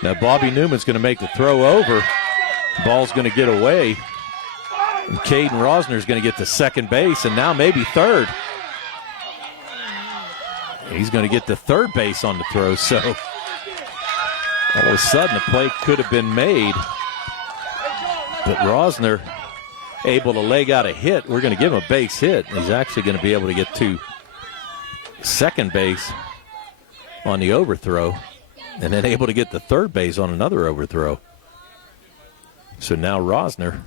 Now Bobby Newman's going to make the throw over. Ball's going to get away. And Caden Rosner's going to get to second base, and now maybe third. He's going to get to third base on the throw, so all of a sudden the play could have been made. But Rosner able to leg out a hit. We're going to give him a base hit. He's actually going to be able to get to second base on the overthrow, and then able to get to third base on another overthrow. So now Rosner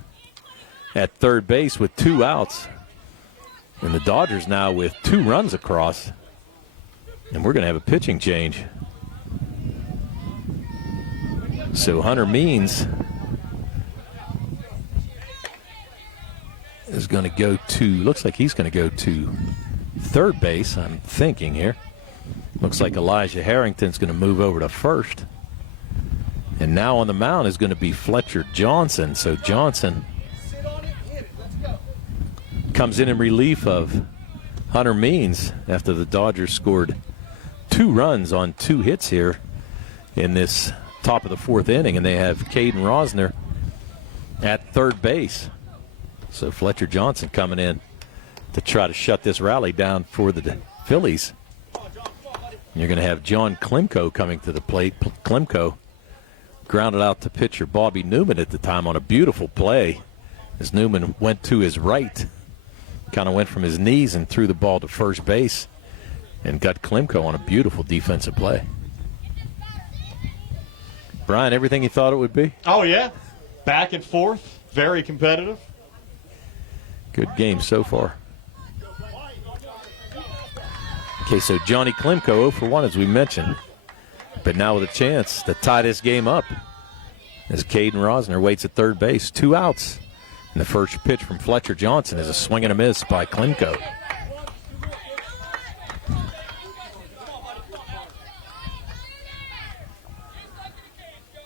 at third base with 2 outs. And the Dodgers now with 2 runs across. And we're going to have a pitching change. So Hunter Means is going to go to, looks like he's going to go to third base, I'm thinking here. Looks like Elijah Harrington's going to move over to first. And now on the mound is going to be Fletcher Johnson. So Johnson comes in relief of Hunter Means after the Dodgers scored 2 runs on 2 hits here in this top of the 4th inning, and they have Caden Rosner at third base. So Fletcher Johnson coming in to try to shut this rally down for the Phillies. And you're going to have John Klimko coming to the plate. Klimko grounded out to pitcher Bobby Newman at the time on a beautiful play as Newman went to his right, kind of went from his knees and threw the ball to first base and got Klimko on a beautiful defensive play. Brian, everything you thought it would be? Oh, yeah. Back and forth. Very competitive. Good game so far. Okay, so Johnny Klimko 0 for 1, as we mentioned. But now with a chance to tie this game up as Caden Rosner waits at third base. 2 outs. And the first pitch from Fletcher Johnson is a swing and a miss by Klimko.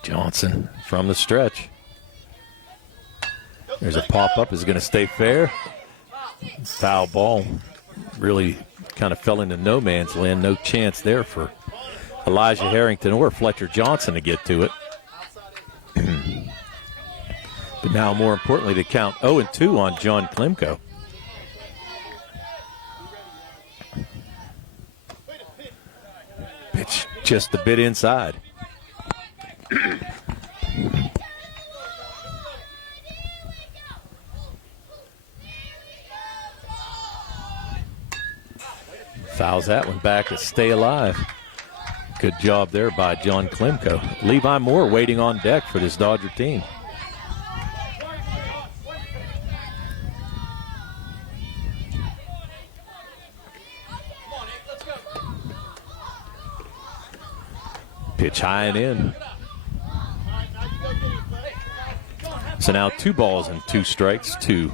Johnson from the stretch. There's a pop-up. Is going to stay fair. Foul ball. Really kind of fell into no man's land. No chance there for Elijah Harrington or Fletcher Johnson to get to it. But now, more importantly, to count 0-2 on John Klimko. Pitch just a bit inside. Fouls that one back to stay alive. Good job there by John Klimko. Levi Moore waiting on deck for this Dodger team. Pitch high and in. So now 2 balls and 2 strikes to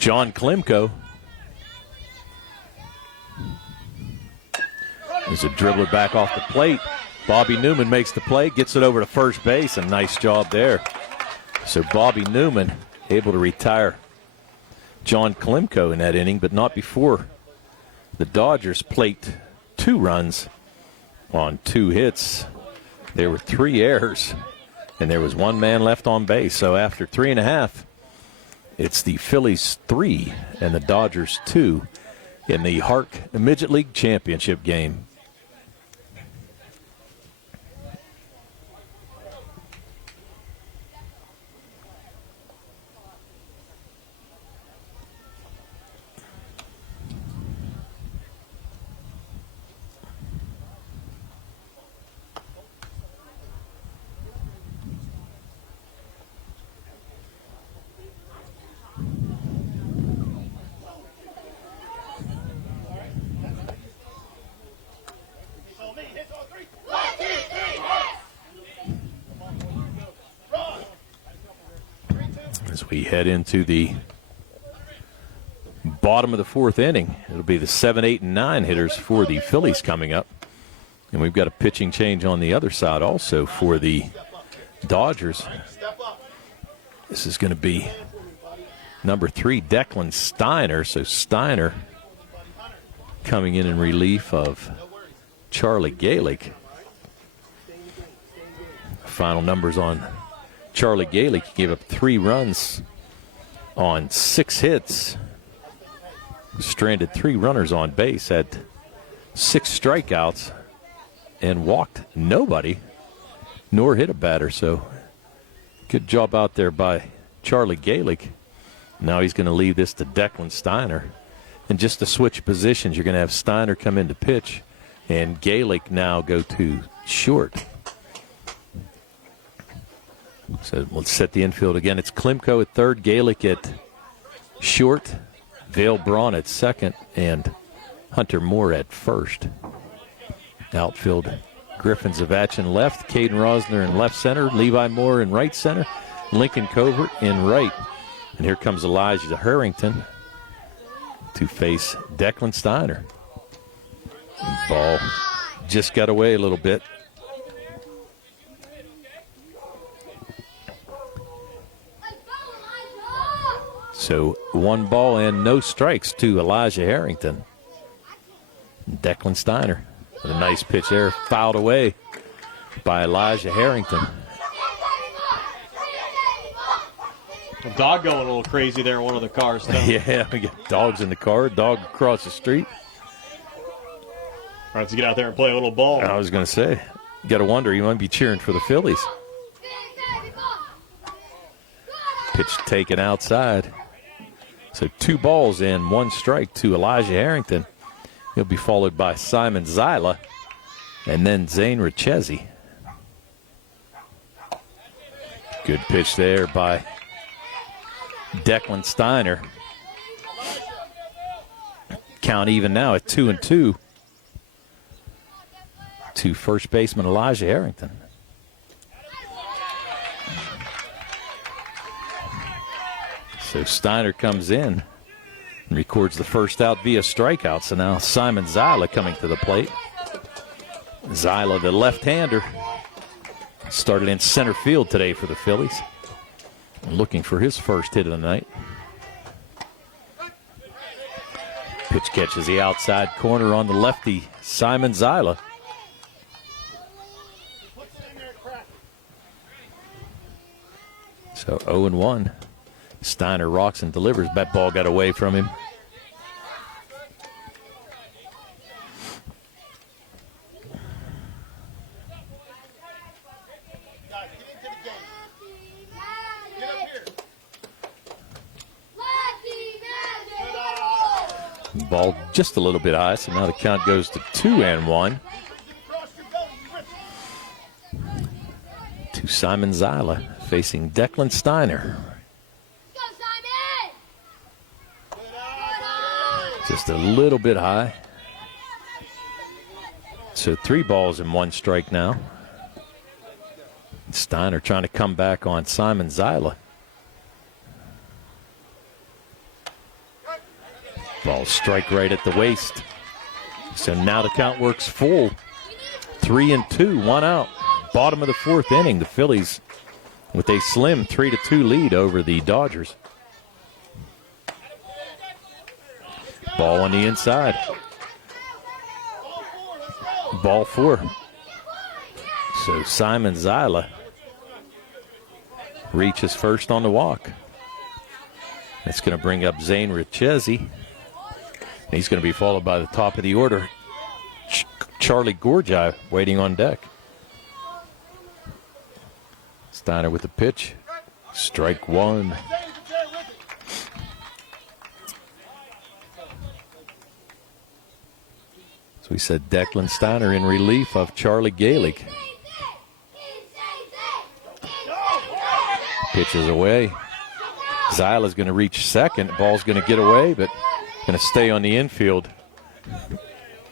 John Klimko. There's a dribbler back off the plate. Bobby Newman makes the play, gets it over to first base, and nice job there. So Bobby Newman able to retire John Klimko in that inning, but not before the Dodgers plate 2 runs on 2 hits. There were 3 errors, and there was 1 man left on base. So after 3.5, it's the Phillies 3 and the Dodgers 2 in the HARC Midget League Championship game. As we head into the bottom of the 4th inning, it'll be the 7, 8, and 9 hitters for the Phillies coming up. And we've got a pitching change on the other side also for the Dodgers. This is going to be number 3, Declan Steiner. So Steiner coming in relief of Charlie Galick. Final numbers on Charlie Galick. Gave up 3 runs on 6 hits. Stranded 3 runners on base, had 6 strikeouts, and walked nobody, nor hit a batter. So good job out there by Charlie Galick. Now he's going to leave this to Declan Steiner. And just to switch positions, you're going to have Steiner come in to pitch, and Galick now go to short. So let's set the infield again. It's Klimko at third, Galick at short, Vale Braun at second, and Hunter Moore at first. Outfield, Griffin Zavach in left, Caden Rosner in left center, Levi Moore in right center, Lincoln Covert in right. And here comes Elijah Harrington to face Declan Steiner. Ball just got away a little bit. So 1 ball and no strikes to Elijah Harrington. Declan Steiner with a nice pitch there, fouled away by Elijah Harrington. A dog going a little crazy there in one of the cars. Yeah, we got dogs in the car, dog across the street. All right, let's get out there and play a little ball. I was going to say, you got to wonder, you might be cheering for the Phillies. Pitch taken outside. So 2 balls and 1 strike to Elijah Harrington. He'll be followed by Simon Zyla and then Zane Richezi. Good pitch there by Declan Steiner. Count even now at 2-2 to first baseman Elijah Harrington. So Steiner comes in and records the first out via strikeout. So now Simon Zyla coming to the plate. Zyla, the left-hander, started in center field today for the Phillies. Looking for his first hit of the night. Pitch catches the outside corner on the lefty, Simon Zyla. So 0-1. Steiner rocks and delivers. That ball got away from him. Ball just a little bit high, so now the count goes to 2-1. To Simon Zyla facing Declan Steiner. Just a little bit high. So 3 balls and 1 strike now. Steiner trying to come back on Simon Zyla. Ball strike right at the waist. So now the count works full. 3-2, 1 out. Bottom of the 4th inning, the Phillies with a slim 3-2 lead over the Dodgers. Ball on the inside. Ball 4. So Simon Zyla reaches first on the walk. That's going to bring up Zane Richezi. He's going to be followed by the top of the order, Charlie Gorjai, waiting on deck. Steiner with the pitch. Strike 1. So we said Declan Steiner in relief of Charlie Gaelic. Pitches away. Zyla's going to reach second. Ball's going to get away, but going to stay on the infield.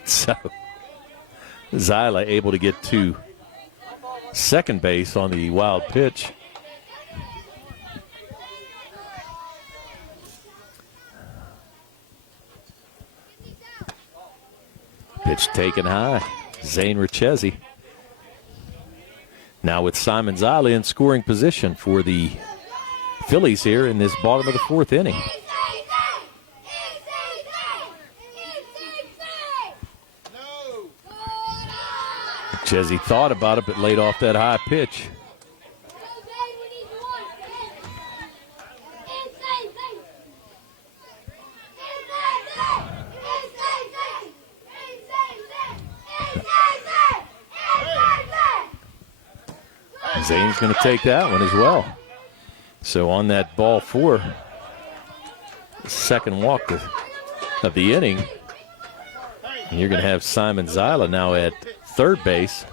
So Zyla able to get to second base on the wild pitch. Pitch taken high. Zane Richezi. Now with Simon Zyla in scoring position for the Phillies here in this bottom of the 4th inning. Richezi thought about it, but laid off that high pitch. Zane's going to take that one as well. So on that ball 4, second walk of the inning, and you're going to have Simon Zyla now at third base.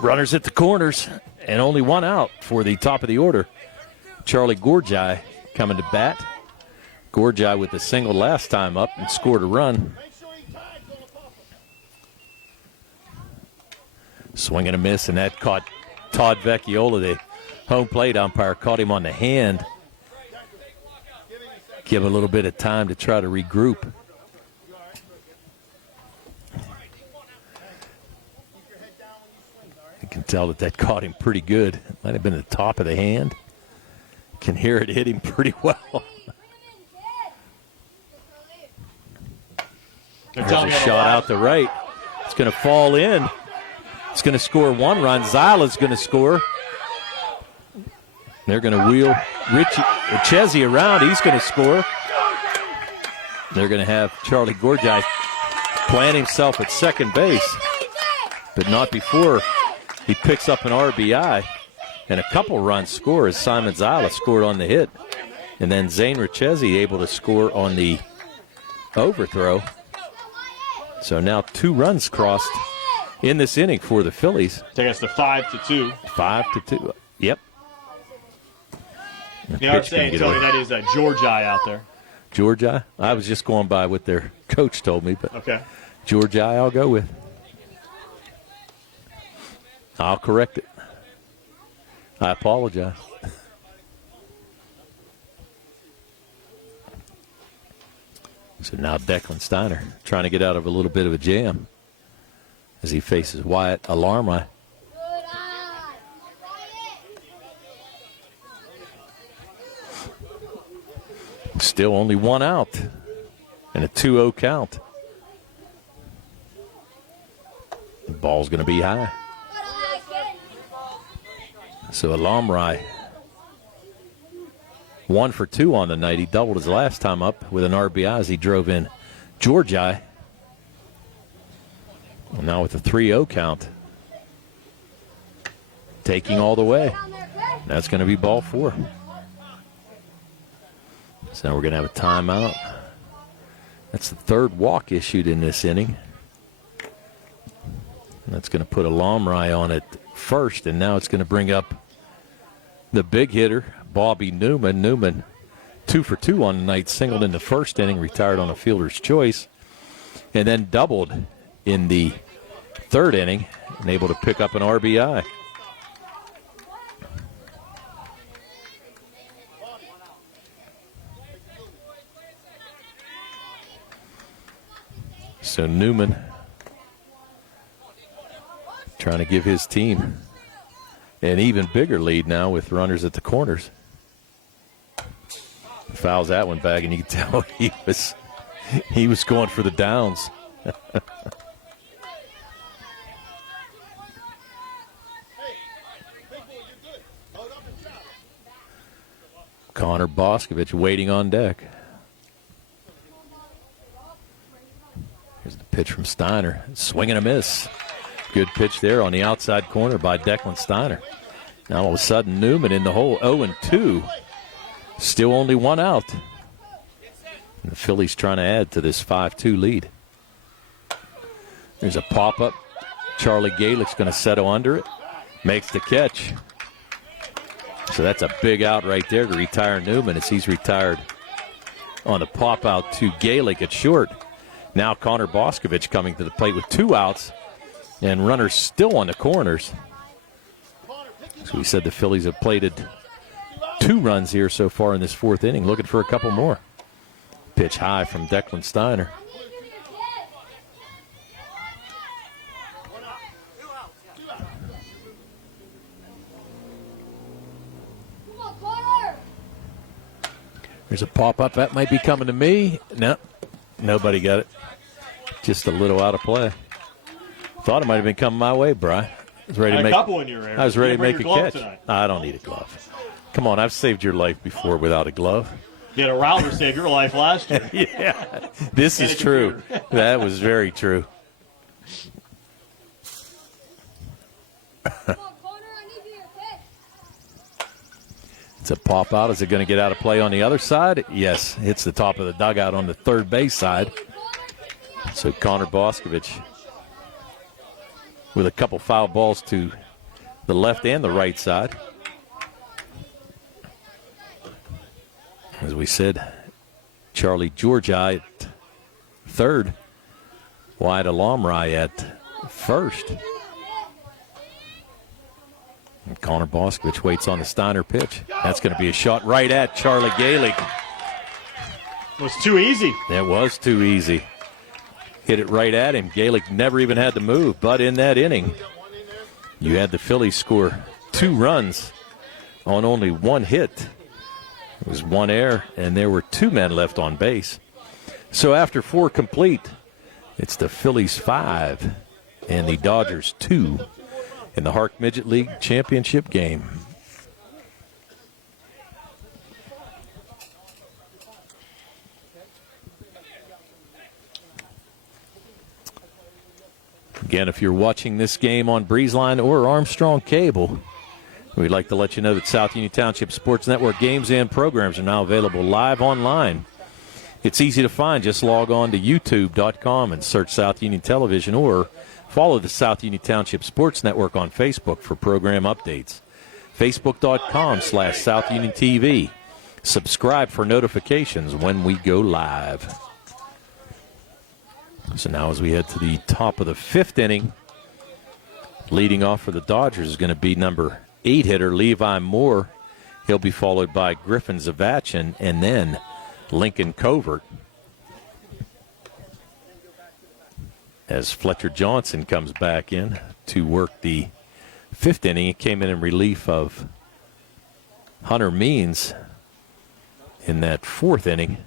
Runners at the corners, and only 1 out for the top of the order. Charlie Gorjai coming to bat. Gorjai with a single last time up and scored a run. Swing and a miss, and that caught Todd Vecchiola, the home plate umpire, caught him on the hand. Give a little bit of time to try to regroup. You can tell that caught him pretty good. It might have been the top of the hand. Can hear it hit him pretty well. There's a shot out the right. It's going to fall in. It's going to score 1 run. Zyla's going to score. They're going to wheel Richezi around. He's going to score. They're going to have Charlie Gorjai plant himself at second base, but not before he picks up an RBI and a couple runs score as Simon Zyla scored on the hit. And then Zane Richezi able to score on the overthrow. So now 2 runs crossed in this inning for the Phillies. Take us to 5-2. 5-2. Yep. Yeah, I'm saying, Tony, that is Gorjai out there. Gorjai? I was just going by what their coach told me, but okay. Gorjai I'll go with. I'll correct it. I apologize. So now Declan Steiner trying to get out of a little bit of a jam as he faces Wyatt Alarmi. Still only 1 out and a 2-0 count. The ball's going to be high. So Alarmi 1 for 2 on the night. He doubled his last time up with an RBI as he drove in Gorjai. And now with a 3-0 count. Taking all the way. That's going to be ball 4. So now we're going to have a timeout. That's the third walk issued in this inning. That's going to put a Lomri on at first, and now it's going to bring up the big hitter, Bobby Newman. Newman, 2 for 2 on the night, singled in the first inning, retired on a fielder's choice, and then doubled in the third inning and able to pick up an RBI. So Newman trying to give his team an even bigger lead now with runners at the corners. Fouls that one back, and you can tell he was going for the downs. Connor Boscovich waiting on deck. Here's the pitch from Steiner. Swing and a miss. Good pitch there on the outside corner by Declan Steiner. Now all of a sudden Newman in the hole, 0-2. Still only one out. And the Phillies trying to add to this 5-2 lead. There's a pop-up. Charlie Gaelick's going to settle under it. Makes the catch. So that's a big out right there to retire Newman as he's retired on the pop-out to Gaelick at short. Now Connor Boscovich coming to the plate with 2 outs. And runners still on the corners. So we said the Phillies have plated 2 runs here so far in this 4th inning, looking for a couple more. Pitch high from Declan Steiner. There's a pop-up. That might be coming to me. No, nobody got it. Just a little out of play. Thought it might have been coming my way, Bri. I was ready to make a couple in your area. I was ready to make a catch. Tonight. I don't need a glove. Come on, I've saved your life before without a glove. You had a router save your life last year. Yeah, this is true. That was very true. It's a pop out. Is it going to get out of play on the other side? Yes, hits the top of the dugout on the third base side. So Connor Boscovich with a couple foul balls to the left and the right side. As we said, Charlie Georgi at third, Wyatt Alomri at first. And Connor Boscovich waits on the Steiner pitch. That's going to be a shot right at Charlie Gaelick. It was too easy. That was too easy. Hit it right at him. Gaelick never even had to move, but in that inning, you had the Phillies score 2 runs on only 1 hit. It was 1 error, and there were 2 men left on base. So after 4 complete, it's the Phillies 5 and the Dodgers 2 in the HARC Midget League Championship game. Again, if you're watching this game on BreezeLine or Armstrong Cable, we'd like to let you know that South Union Township Sports Network games and programs are now available live online. It's easy to find. Just log on to youtube.com and search South Union Television, or follow the South Union Township Sports Network on Facebook for program updates. Facebook.com/South Union TV. Subscribe for notifications when we go live. So now as we head to the top of the 5th inning, leading off for the Dodgers is going to be number 8 hitter Levi Moore. He'll be followed by Griffin Zavachin and then Lincoln Covert. As Fletcher Johnson comes back in to work the 5th inning, he came in relief of Hunter Means in that 4th inning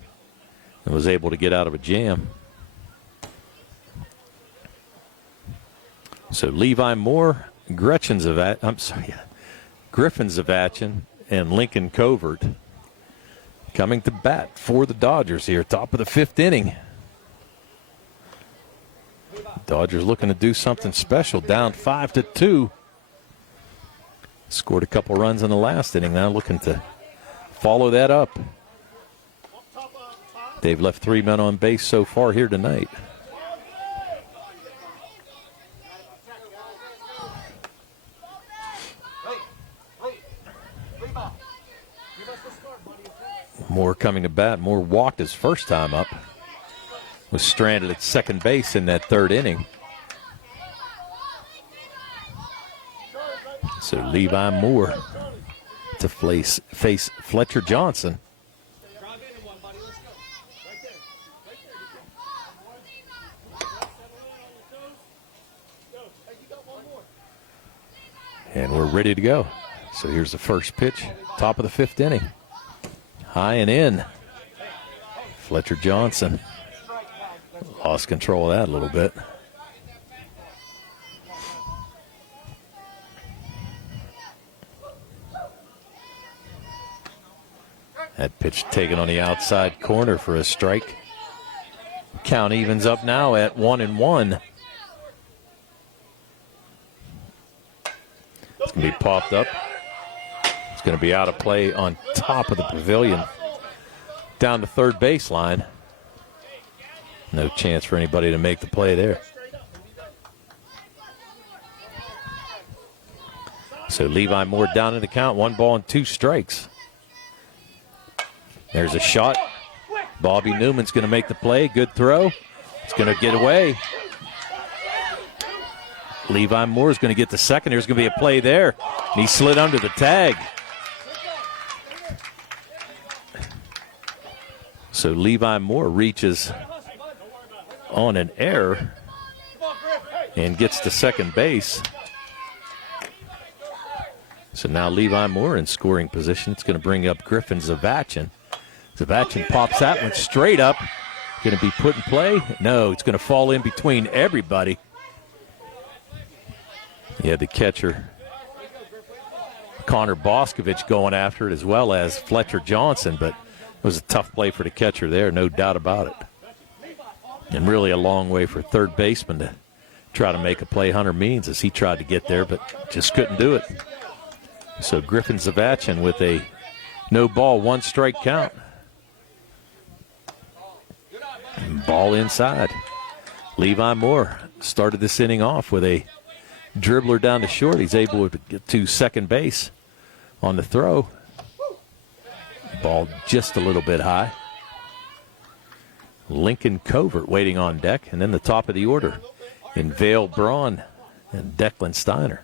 and was able to get out of a jam. So Levi Moore, Griffin Zavachin, and Lincoln Covert coming to bat for the Dodgers here, top of the 5th inning. Dodgers looking to do something special, down 5-2. Scored a couple runs in the last inning, now looking to follow that up. They've left 3 men on base so far here tonight. Moore coming to bat. Moore walked his first time up. Was stranded at second base in that third inning. So Levi Moore to face Fletcher Johnson. And we're ready to go. So here's the first pitch, top of the fifth inning. High and in. Fletcher Johnson lost control of that a little bit. That pitch taken on the outside corner for a strike. Count evens up now at 1-1. It's going to be popped up. It's going to be out of play on top of the pavilion. Down the third baseline. No chance for anybody to make the play there. So Levi Moore down in the count. 1 ball and 2 strikes. There's a shot. Bobby Newman's going to make the play. Good throw. It's going to get away. Levi Moore's going to get the second. There's going to be a play there. And he slid under the tag. So Levi Moore reaches on an error and gets to second base. So now Levi Moore in scoring position. It's going to bring up Griffin Zavachin. Zavachin pops that one straight up. Going to be put in play? No, it's going to fall in between everybody. Yeah, the catcher, Connor Boscovich, going after it, as well as Fletcher Johnson, but it was a tough play for the catcher there, no doubt about it. And really a long way for third baseman to try to make a play. Hunter Means, as he tried to get there, but just couldn't do it. So Griffin Zavachin with a no ball, 1 strike count. Ball inside. Levi Moore started this inning off with a dribbler down to short. He's able to get to second base on the throw. Ball just a little bit high. Lincoln Covert waiting on deck. And then the top of the order in Vale Braun and Declan Steiner.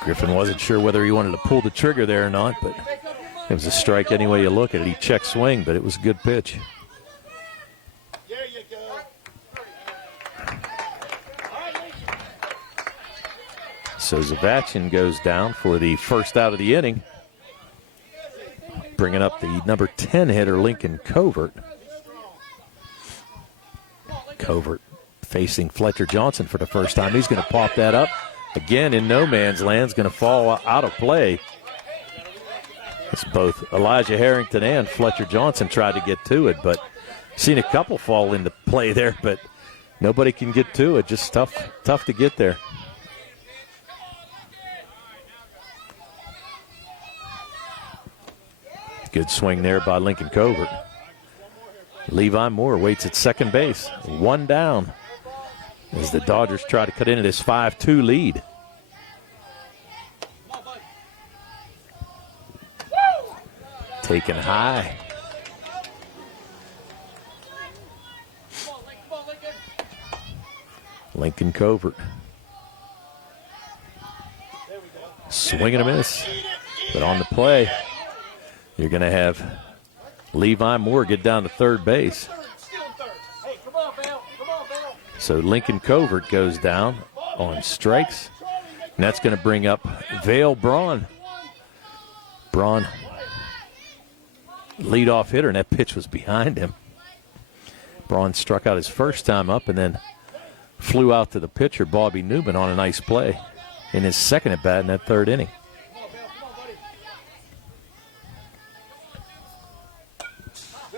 Griffin wasn't sure whether he wanted to pull the trigger there or not, but it was a strike any way you look at it. He checked swing, but it was a good pitch. There you go. So Zavachin goes down for the first out of the inning. Bringing up the number 10 hitter, Lincoln Covert. Covert facing Fletcher Johnson for the first time. He's going to pop that up. Again, in no man's land, is going to fall out of play. It's both Elijah Harrington and Fletcher Johnson tried to get to it, but seen a couple fall into play there, but nobody can get to it. Just tough to get there. Good swing there by Lincoln Covert. Levi Moore waits at second base. 1 down as the Dodgers try to cut into this 5-2 lead. Taken high. Lincoln Covert. Swing and a miss. But on the play, you're going to have Levi Moore get down to third base. So Lincoln Covert goes down on strikes. And that's going to bring up Vale Braun. Braun, leadoff hitter, and that pitch was behind him. Braun struck out his first time up and then flew out to the pitcher, Bobby Newman, on a nice play in his second at bat in that third inning.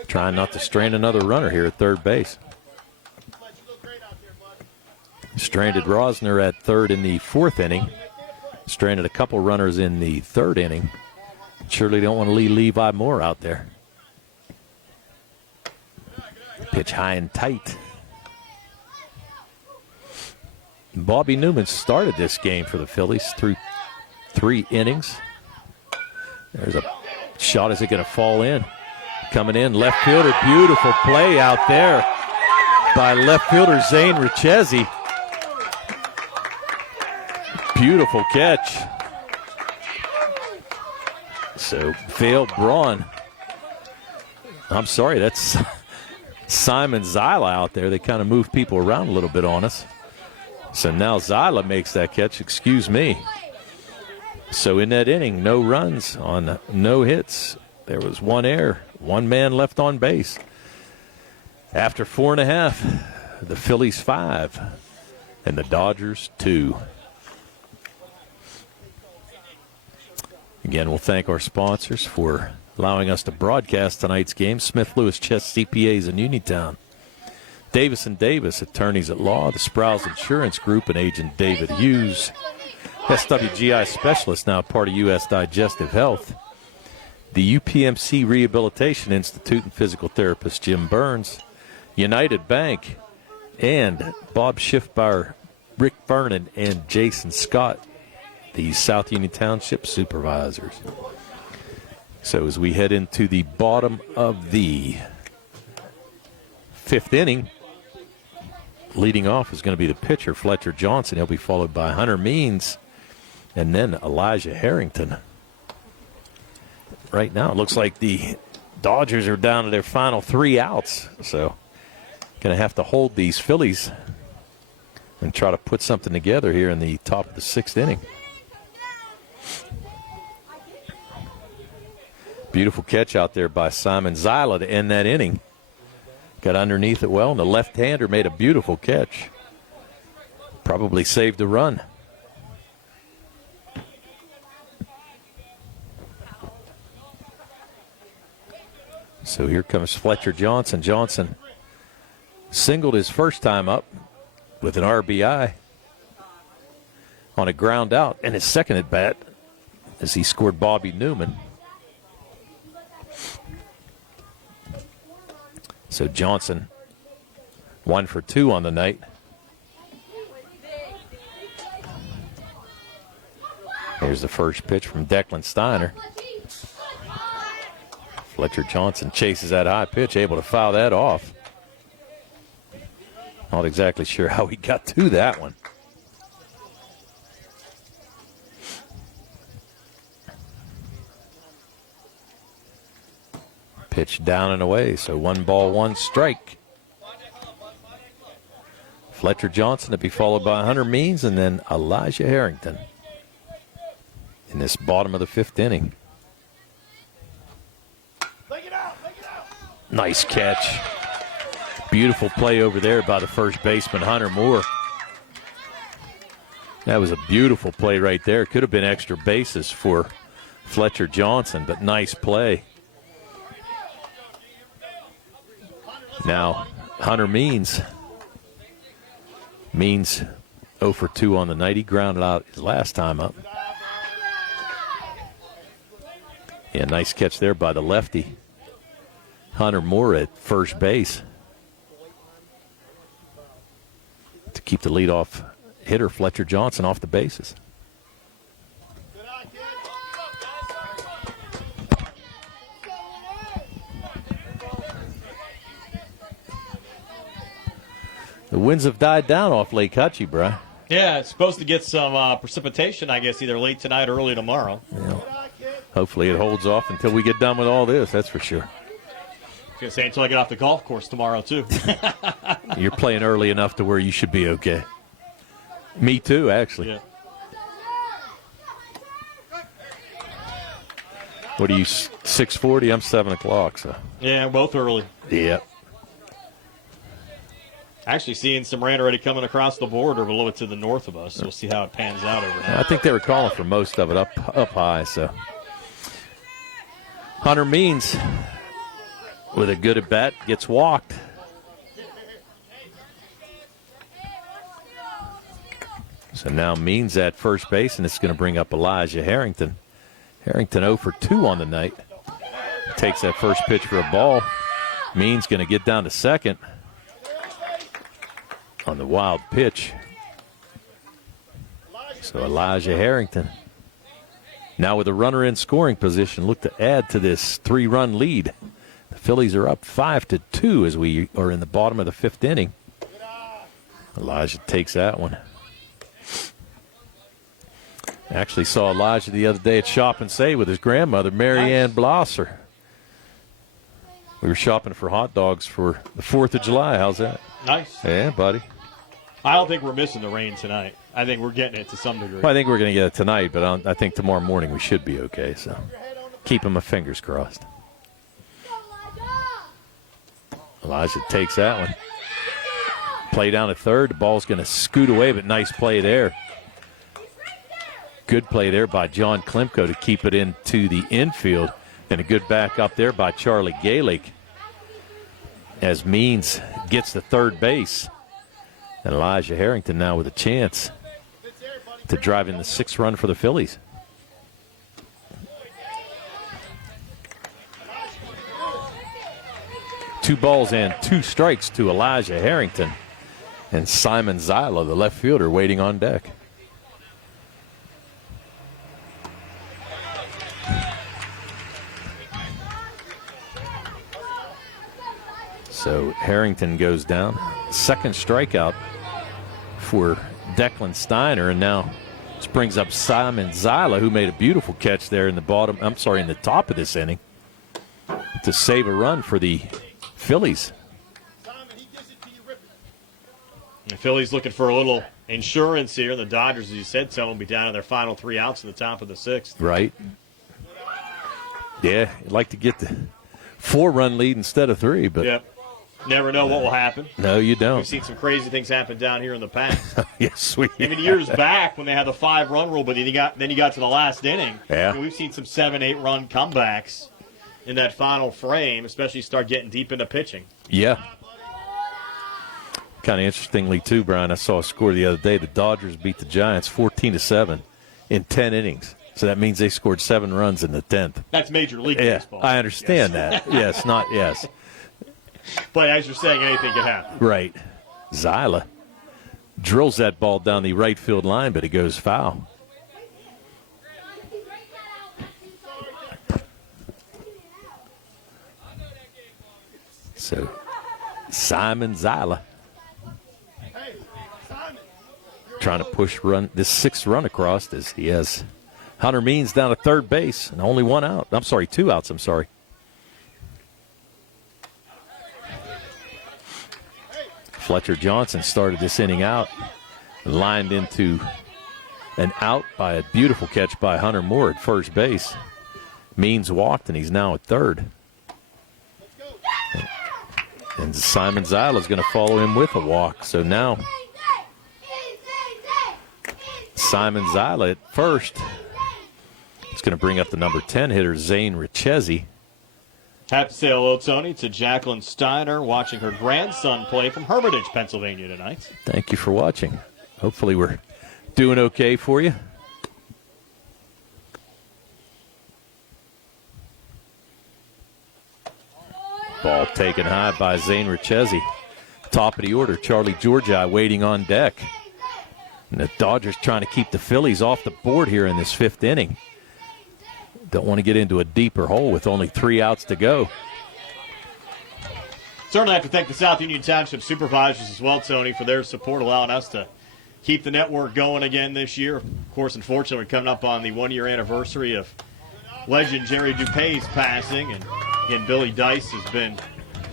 Trying not to strain another runner here at third base. Stranded Rosner at third in the fourth inning. Stranded a couple runners in the third inning. Surely don't want to leave Levi Moore out there. Pitch high and tight. Bobby Newman started this game for the Phillies through 3 innings. There's a shot. Is it going to fall in? Coming in, left fielder. Beautiful play out there by left fielder Zane Richezzi. Beautiful catch. So, Vail Braun. I'm sorry, that's Simon Zyla out there. They kind of move people around a little bit on us. So now Zyla makes that catch. Excuse me. So in that inning, no runs on no hits. There was 1 error, 1 man left on base. After 4.5, the Phillies 5 and the Dodgers 2. Again, we'll thank our sponsors for allowing us to broadcast tonight's game. Smith Lewis Chess CPAs in Uniontown. Davis & Davis, attorneys at law. The Sprouse Insurance Group and agent David Hughes. SWGI Specialist, now part of U.S. Digestive Health. The UPMC Rehabilitation Institute and physical therapist Jim Burns. United Bank. And Bob Schiffbauer, Rick Vernon, and Jason Scott, the South Union Township supervisors. So as we head into the bottom of the 5th inning, leading off is going to be the pitcher, Fletcher Johnson. He'll be followed by Hunter Means and then Elijah Harrington. Right now it looks like the Dodgers are down to their final 3 outs. So going to have to hold these Phillies and try to put something together here in the top of the 6th inning. Beautiful catch out there by Simon Zyla to end that inning. Got underneath it well, and the left-hander made a beautiful catch. Probably saved a run. So here comes Fletcher Johnson. Johnson singled his first time up with an RBI on a ground out, and his second at bat as he scored Bobby Newman. So Johnson 1 for 2 on the night. Here's the first pitch from Declan Steiner. Fletcher Johnson chases that high pitch, able to foul that off. Not exactly sure how he got to that one. Pitch down and away, so 1 ball, 1 strike. Fletcher Johnson to be followed by Hunter Means and then Elijah Harrington in this bottom of the 5th inning. Nice catch. Beautiful play over there by the first baseman, Hunter Moore. That was a beautiful play right there. Could have been extra bases for Fletcher Johnson, but nice play. Now, Hunter Means 0 for 2 on the night. He grounded out his last time up. Yeah, nice catch there by the lefty. Hunter Moore at first base to keep the leadoff hitter, Fletcher Johnson, off the bases. The winds have died down off Lake Hutchie, Bri. Yeah, it's supposed to get some precipitation, I guess, either late tonight or early tomorrow. Yeah. Hopefully it holds off until we get done with all this, that's for sure. I was going to say until I get off the golf course tomorrow, too. You're playing early enough to where you should be okay. Me too, actually. Yeah. What are you, 6:40? I'm 7 o'clock, so. Yeah, both early. Yeah. Actually seeing some rain already coming across the border a little bit to the north of us. So we'll see how it pans out overnight. I think they were calling for most of it up high, so. Hunter Means with a good at bat gets walked. So now Means at first base, and it's going to bring up Elijah Harrington. Harrington 0 for 2 on the night. Takes that first pitch for a ball. Means going to get down to second on the wild pitch. So Elijah Harrington now with a runner in scoring position, look to add to this 3-run lead. The Phillies are up 5-2 as we are in the bottom of the 5th inning. Elijah takes that one. Actually saw Elijah the other day at Shop and Say with his grandmother, Mary Ann Blosser. We were shopping for hot dogs for the 4th of July. How's that? Nice. Yeah, buddy. I don't think we're missing the rain tonight. I think we're getting it to some degree. Well, I think we're going to get it tonight, but I think tomorrow morning we should be okay. So keeping my fingers crossed. Elijah takes that one. Play down at third. The ball's going to scoot away, but nice play there. Good play there by John Klimko to keep it into the infield. And a good back up there by Charlie Galick as Means gets to third base. And Elijah Harrington now with a chance to drive in the 6th run for the Phillies. Two balls and 2 strikes to Elijah Harrington. And Simon Zyla, the left fielder, waiting on deck. So Harrington goes down. Second strikeout for Declan Steiner, and now this brings up Simon Zyla, who made a beautiful catch there in the top of this inning to save a run for the Phillies. The Phillies looking for a little insurance here. The Dodgers, as you said, so will be down to their final 3 outs in the top of the 6th. Right. Yeah, you'd like to get the 4-run lead instead of 3, but yep. Never know what will happen. No, you don't. We've seen some crazy things happen down here in the past. Yes, we have. Even years back when they had the 5-run rule, but then you got to the last inning. Yeah. I mean, we've seen some 7-8-run comebacks in that final frame, especially start getting deep into pitching. Yeah. Kind of interestingly, too, Brian, I saw a score the other day. The Dodgers beat the Giants 14-7 in 10 innings. So that means they scored 7 runs in the 10th. That's Major League Yeah, Baseball. I understand that. Yes, not yes. But as you're saying, anything can happen. Right. Zyla drills that ball down the right field line, but it goes foul. So Simon Zyla trying to push this 6th run across as he has Hunter Means down at third base and only 1 out. 2 outs, I'm sorry. Fletcher Johnson started this inning out, lined into an out by a beautiful catch by Hunter Moore at first base. Means walked, and he's now at third. And Simon Zyla is going to follow him with a walk. So now Simon Zyla at first. It's going to bring up the number 10 hitter, Zane Richezzi. Have to say hello, Tony, to Jacqueline Steiner watching her grandson play from Hermitage, Pennsylvania tonight. Thank you for watching. Hopefully we're doing okay for you. Ball taken high by Zane Richezzi. Top of the order, Charlie Georgi waiting on deck. And the Dodgers trying to keep the Phillies off the board here in this 5th inning. Don't want to get into a deeper hole with only 3 outs to go. Certainly have to thank the South Union Township supervisors as well, Tony, for their support, allowing us to keep the network going again this year. Of course, unfortunately, we're coming up on the 1-year anniversary of legend Jerry Dupay's passing. And again, Billy Dice has been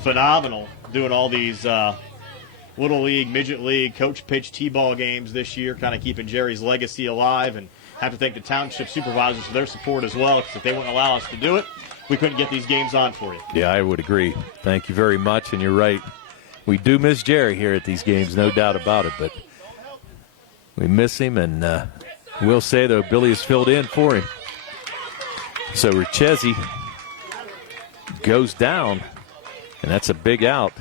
phenomenal doing all these Little League, Midget League, coach pitch T-ball games this year, kind of keeping Jerry's legacy alive. And have to thank the township supervisors for their support as well, because if they wouldn't allow us to do it, we couldn't get these games on for you. Yeah, I would agree. Thank you very much, and you're right. We do miss Jerry here at these games, no doubt about it, but we miss him, and we'll say, though, Billy has filled in for him. So Richezzi goes down, and that's a big out.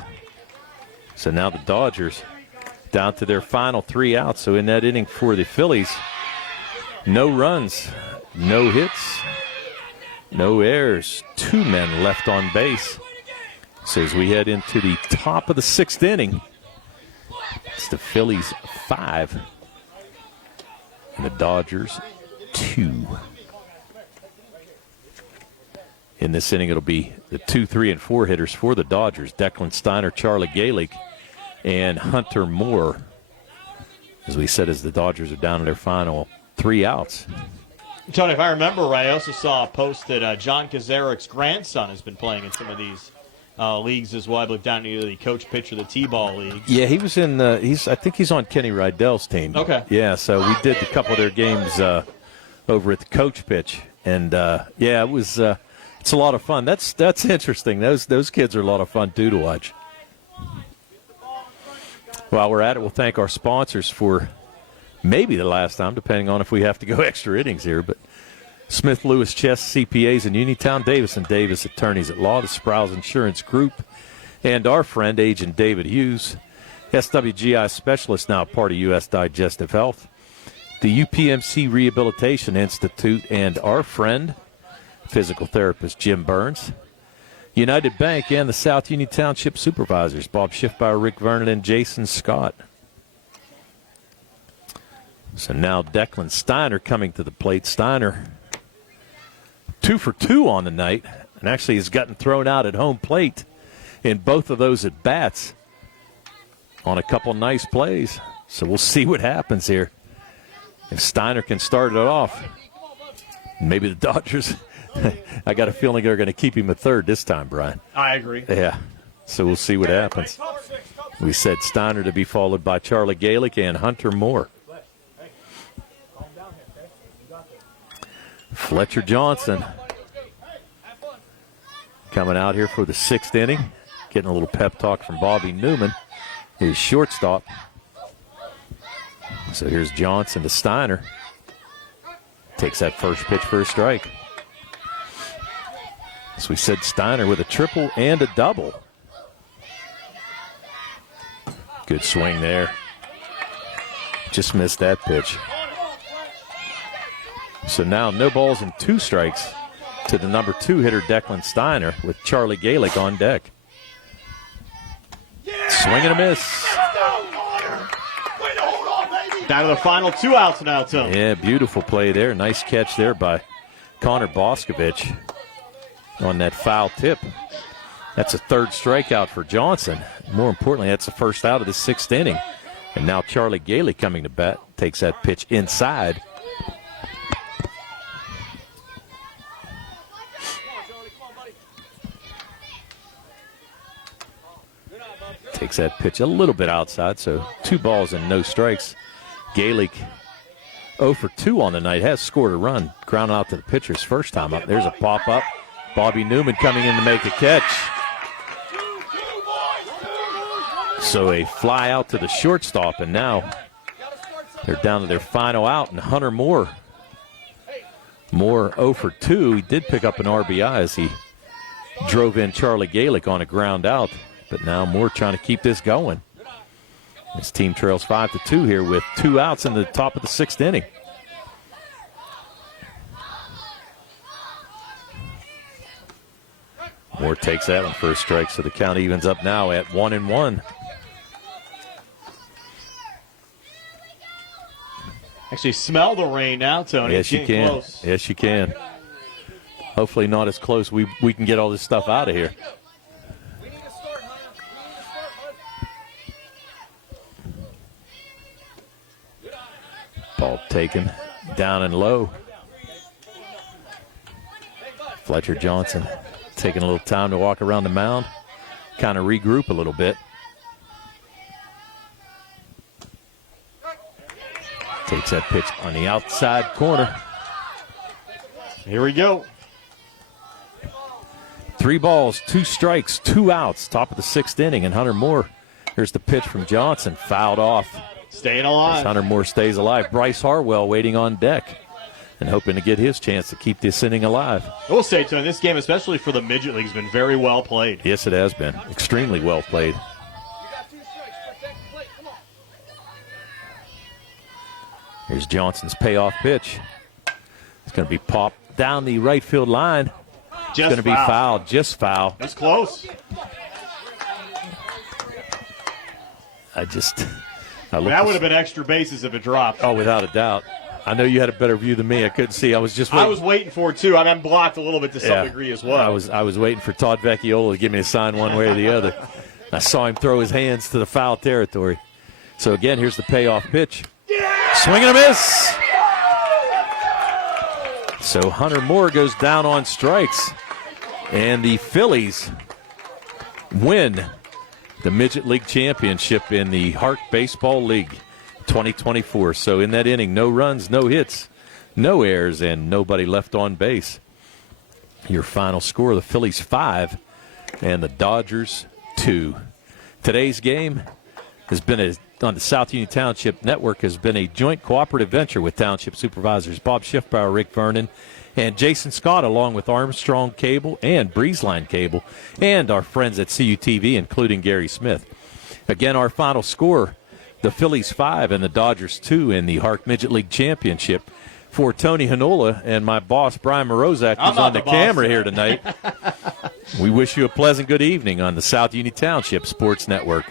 So now the Dodgers down to their final 3 outs. So in that inning for the Phillies, no runs, no hits, No errors. 2 men left on base. So as we head into the top of the 6th inning, it's the Phillies 5 and the Dodgers 2. In this inning, it'll be the 2, 3, and 4 hitters for the Dodgers. Declan Steiner, Charlie Galick, and Hunter Moore. As we said, as the Dodgers are down to their final 3 outs. Tony, if I remember right, I also saw a post that John Kazarek's grandson has been playing in some of these leagues as well. I believe down near the coach pitcher, the T-ball league. Yeah, he was in. I think he's on Kenny Rydell's team. Okay. Yeah, so we did a couple of their games over at the coach pitch, and yeah, it was. It's a lot of fun. That's interesting. Those kids are a lot of fun too to watch. While we're at it, we'll thank our sponsors for maybe the last time, depending on if we have to go extra innings here. But Smith Lewis Chess CPAs in Uniontown, Davis and Davis Attorneys at Law, the Sprouse Insurance Group, and our friend Agent David Hughes, SWGI Specialist, now part of U.S. Digestive Health, the UPMC Rehabilitation Institute, and our friend physical therapist Jim Burns, United Bank, and the South Union Township Supervisors, Bob Schiffbauer, Rick Vernon, and Jason Scott. So now Declan Steiner coming to the plate. Steiner 2 for 2 on the night, and actually has gotten thrown out at home plate in both of those at bats on a couple nice plays. So we'll see what happens here. If Steiner can start it off, maybe the Dodgers, I got a feeling they're going to keep him at third this time, Brian. I agree. Yeah, so we'll see what happens. We said Steiner to be followed by Charlie Galick and Hunter Moore. Fletcher Johnson coming out here for the 6th inning, getting a little pep talk from Bobby Newman, his shortstop. So here's Johnson to Steiner. Takes that first pitch for a strike. As we said, Steiner with a triple and a double. Good swing there. Just missed that pitch. So now no balls and 2 strikes to the number 2 hitter, Declan Steiner, with Charlie Galick on deck. Swing and a miss. Down to the final 2 outs now, Tom. Yeah, beautiful play there. Nice catch there by Connor Boscovich on that foul tip. That's a 3rd strikeout for Johnson. More importantly, that's the first out of the 6th inning. And now Charlie Galick coming to bat, takes that pitch inside. Takes that pitch a little bit outside, so 2 balls and no strikes. Galick 0 for 2 on the night, has scored a run, ground out to the pitcher's first time up. There's a pop-up. Bobby Newman coming in to make a catch. So a fly out to the shortstop, and now they're down to their final out, and Hunter Moore. Moore 0 for 2. He did pick up an RBI as he drove in Charlie Galick on a ground out, but now Moore trying to keep this going. His team trails 5-2 here with 2 outs in the top of the 6th inning. Moore takes that one for a strike, so the count evens up now at 1-1. Actually smell the rain now, Tony. Yes, you can. Close. Yes, you can. Hopefully not as close. We can get all this stuff out of here. Ball taken down and low. Fletcher Johnson taking a little time to walk around the mound, kind of regroup a little bit. Takes that pitch on the outside corner. Here we go. 3 balls, 2 strikes, 2 outs, top of the 6th inning, and Hunter Moore. Here's the pitch from Johnson, fouled off. Staying alive. As Hunter Moore stays alive. Bryce Harwell waiting on deck and hoping to get his chance to keep this inning alive. I will say, Tony, this game, especially for the Midget League, has been very well played. Yes, it has been. Extremely well played. Here's Johnson's payoff pitch. It's going to be popped down the right field line. It's going to be fouled, just foul. That's close. That would have been extra bases if it dropped. Oh, without a doubt. I know you had a better view than me. I couldn't see. I was just waiting. I was waiting for it, too. I'm blocked a little bit to some degree as well. I was waiting for Todd Vecchiola to give me a sign one way or the other. I saw him throw his hands to the foul territory. So, again, here's the payoff pitch. Swing and a miss. So Hunter Moore goes down on strikes. And the Phillies win the Midget League Championship in the HARC Baseball League 2024. So in that inning, no runs, no hits, no errors, and nobody left on base. Your final score, the Phillies 5 and the Dodgers 2. Today's game has been on the South Union Township Network has been a joint cooperative venture with Township Supervisors Bob Schiffbauer, Rick Vernon, and Jason Scott, along with Armstrong Cable and Breezeline Cable, and our friends at CUTV, including Gary Smith. Again, our final score, the Phillies 5 and the Dodgers 2 in the HARC Midget League Championship. For Tony Hanola and my boss, Brian Morozak, who's on the camera here tonight, we wish you a pleasant good evening on the South Union Township Sports Network.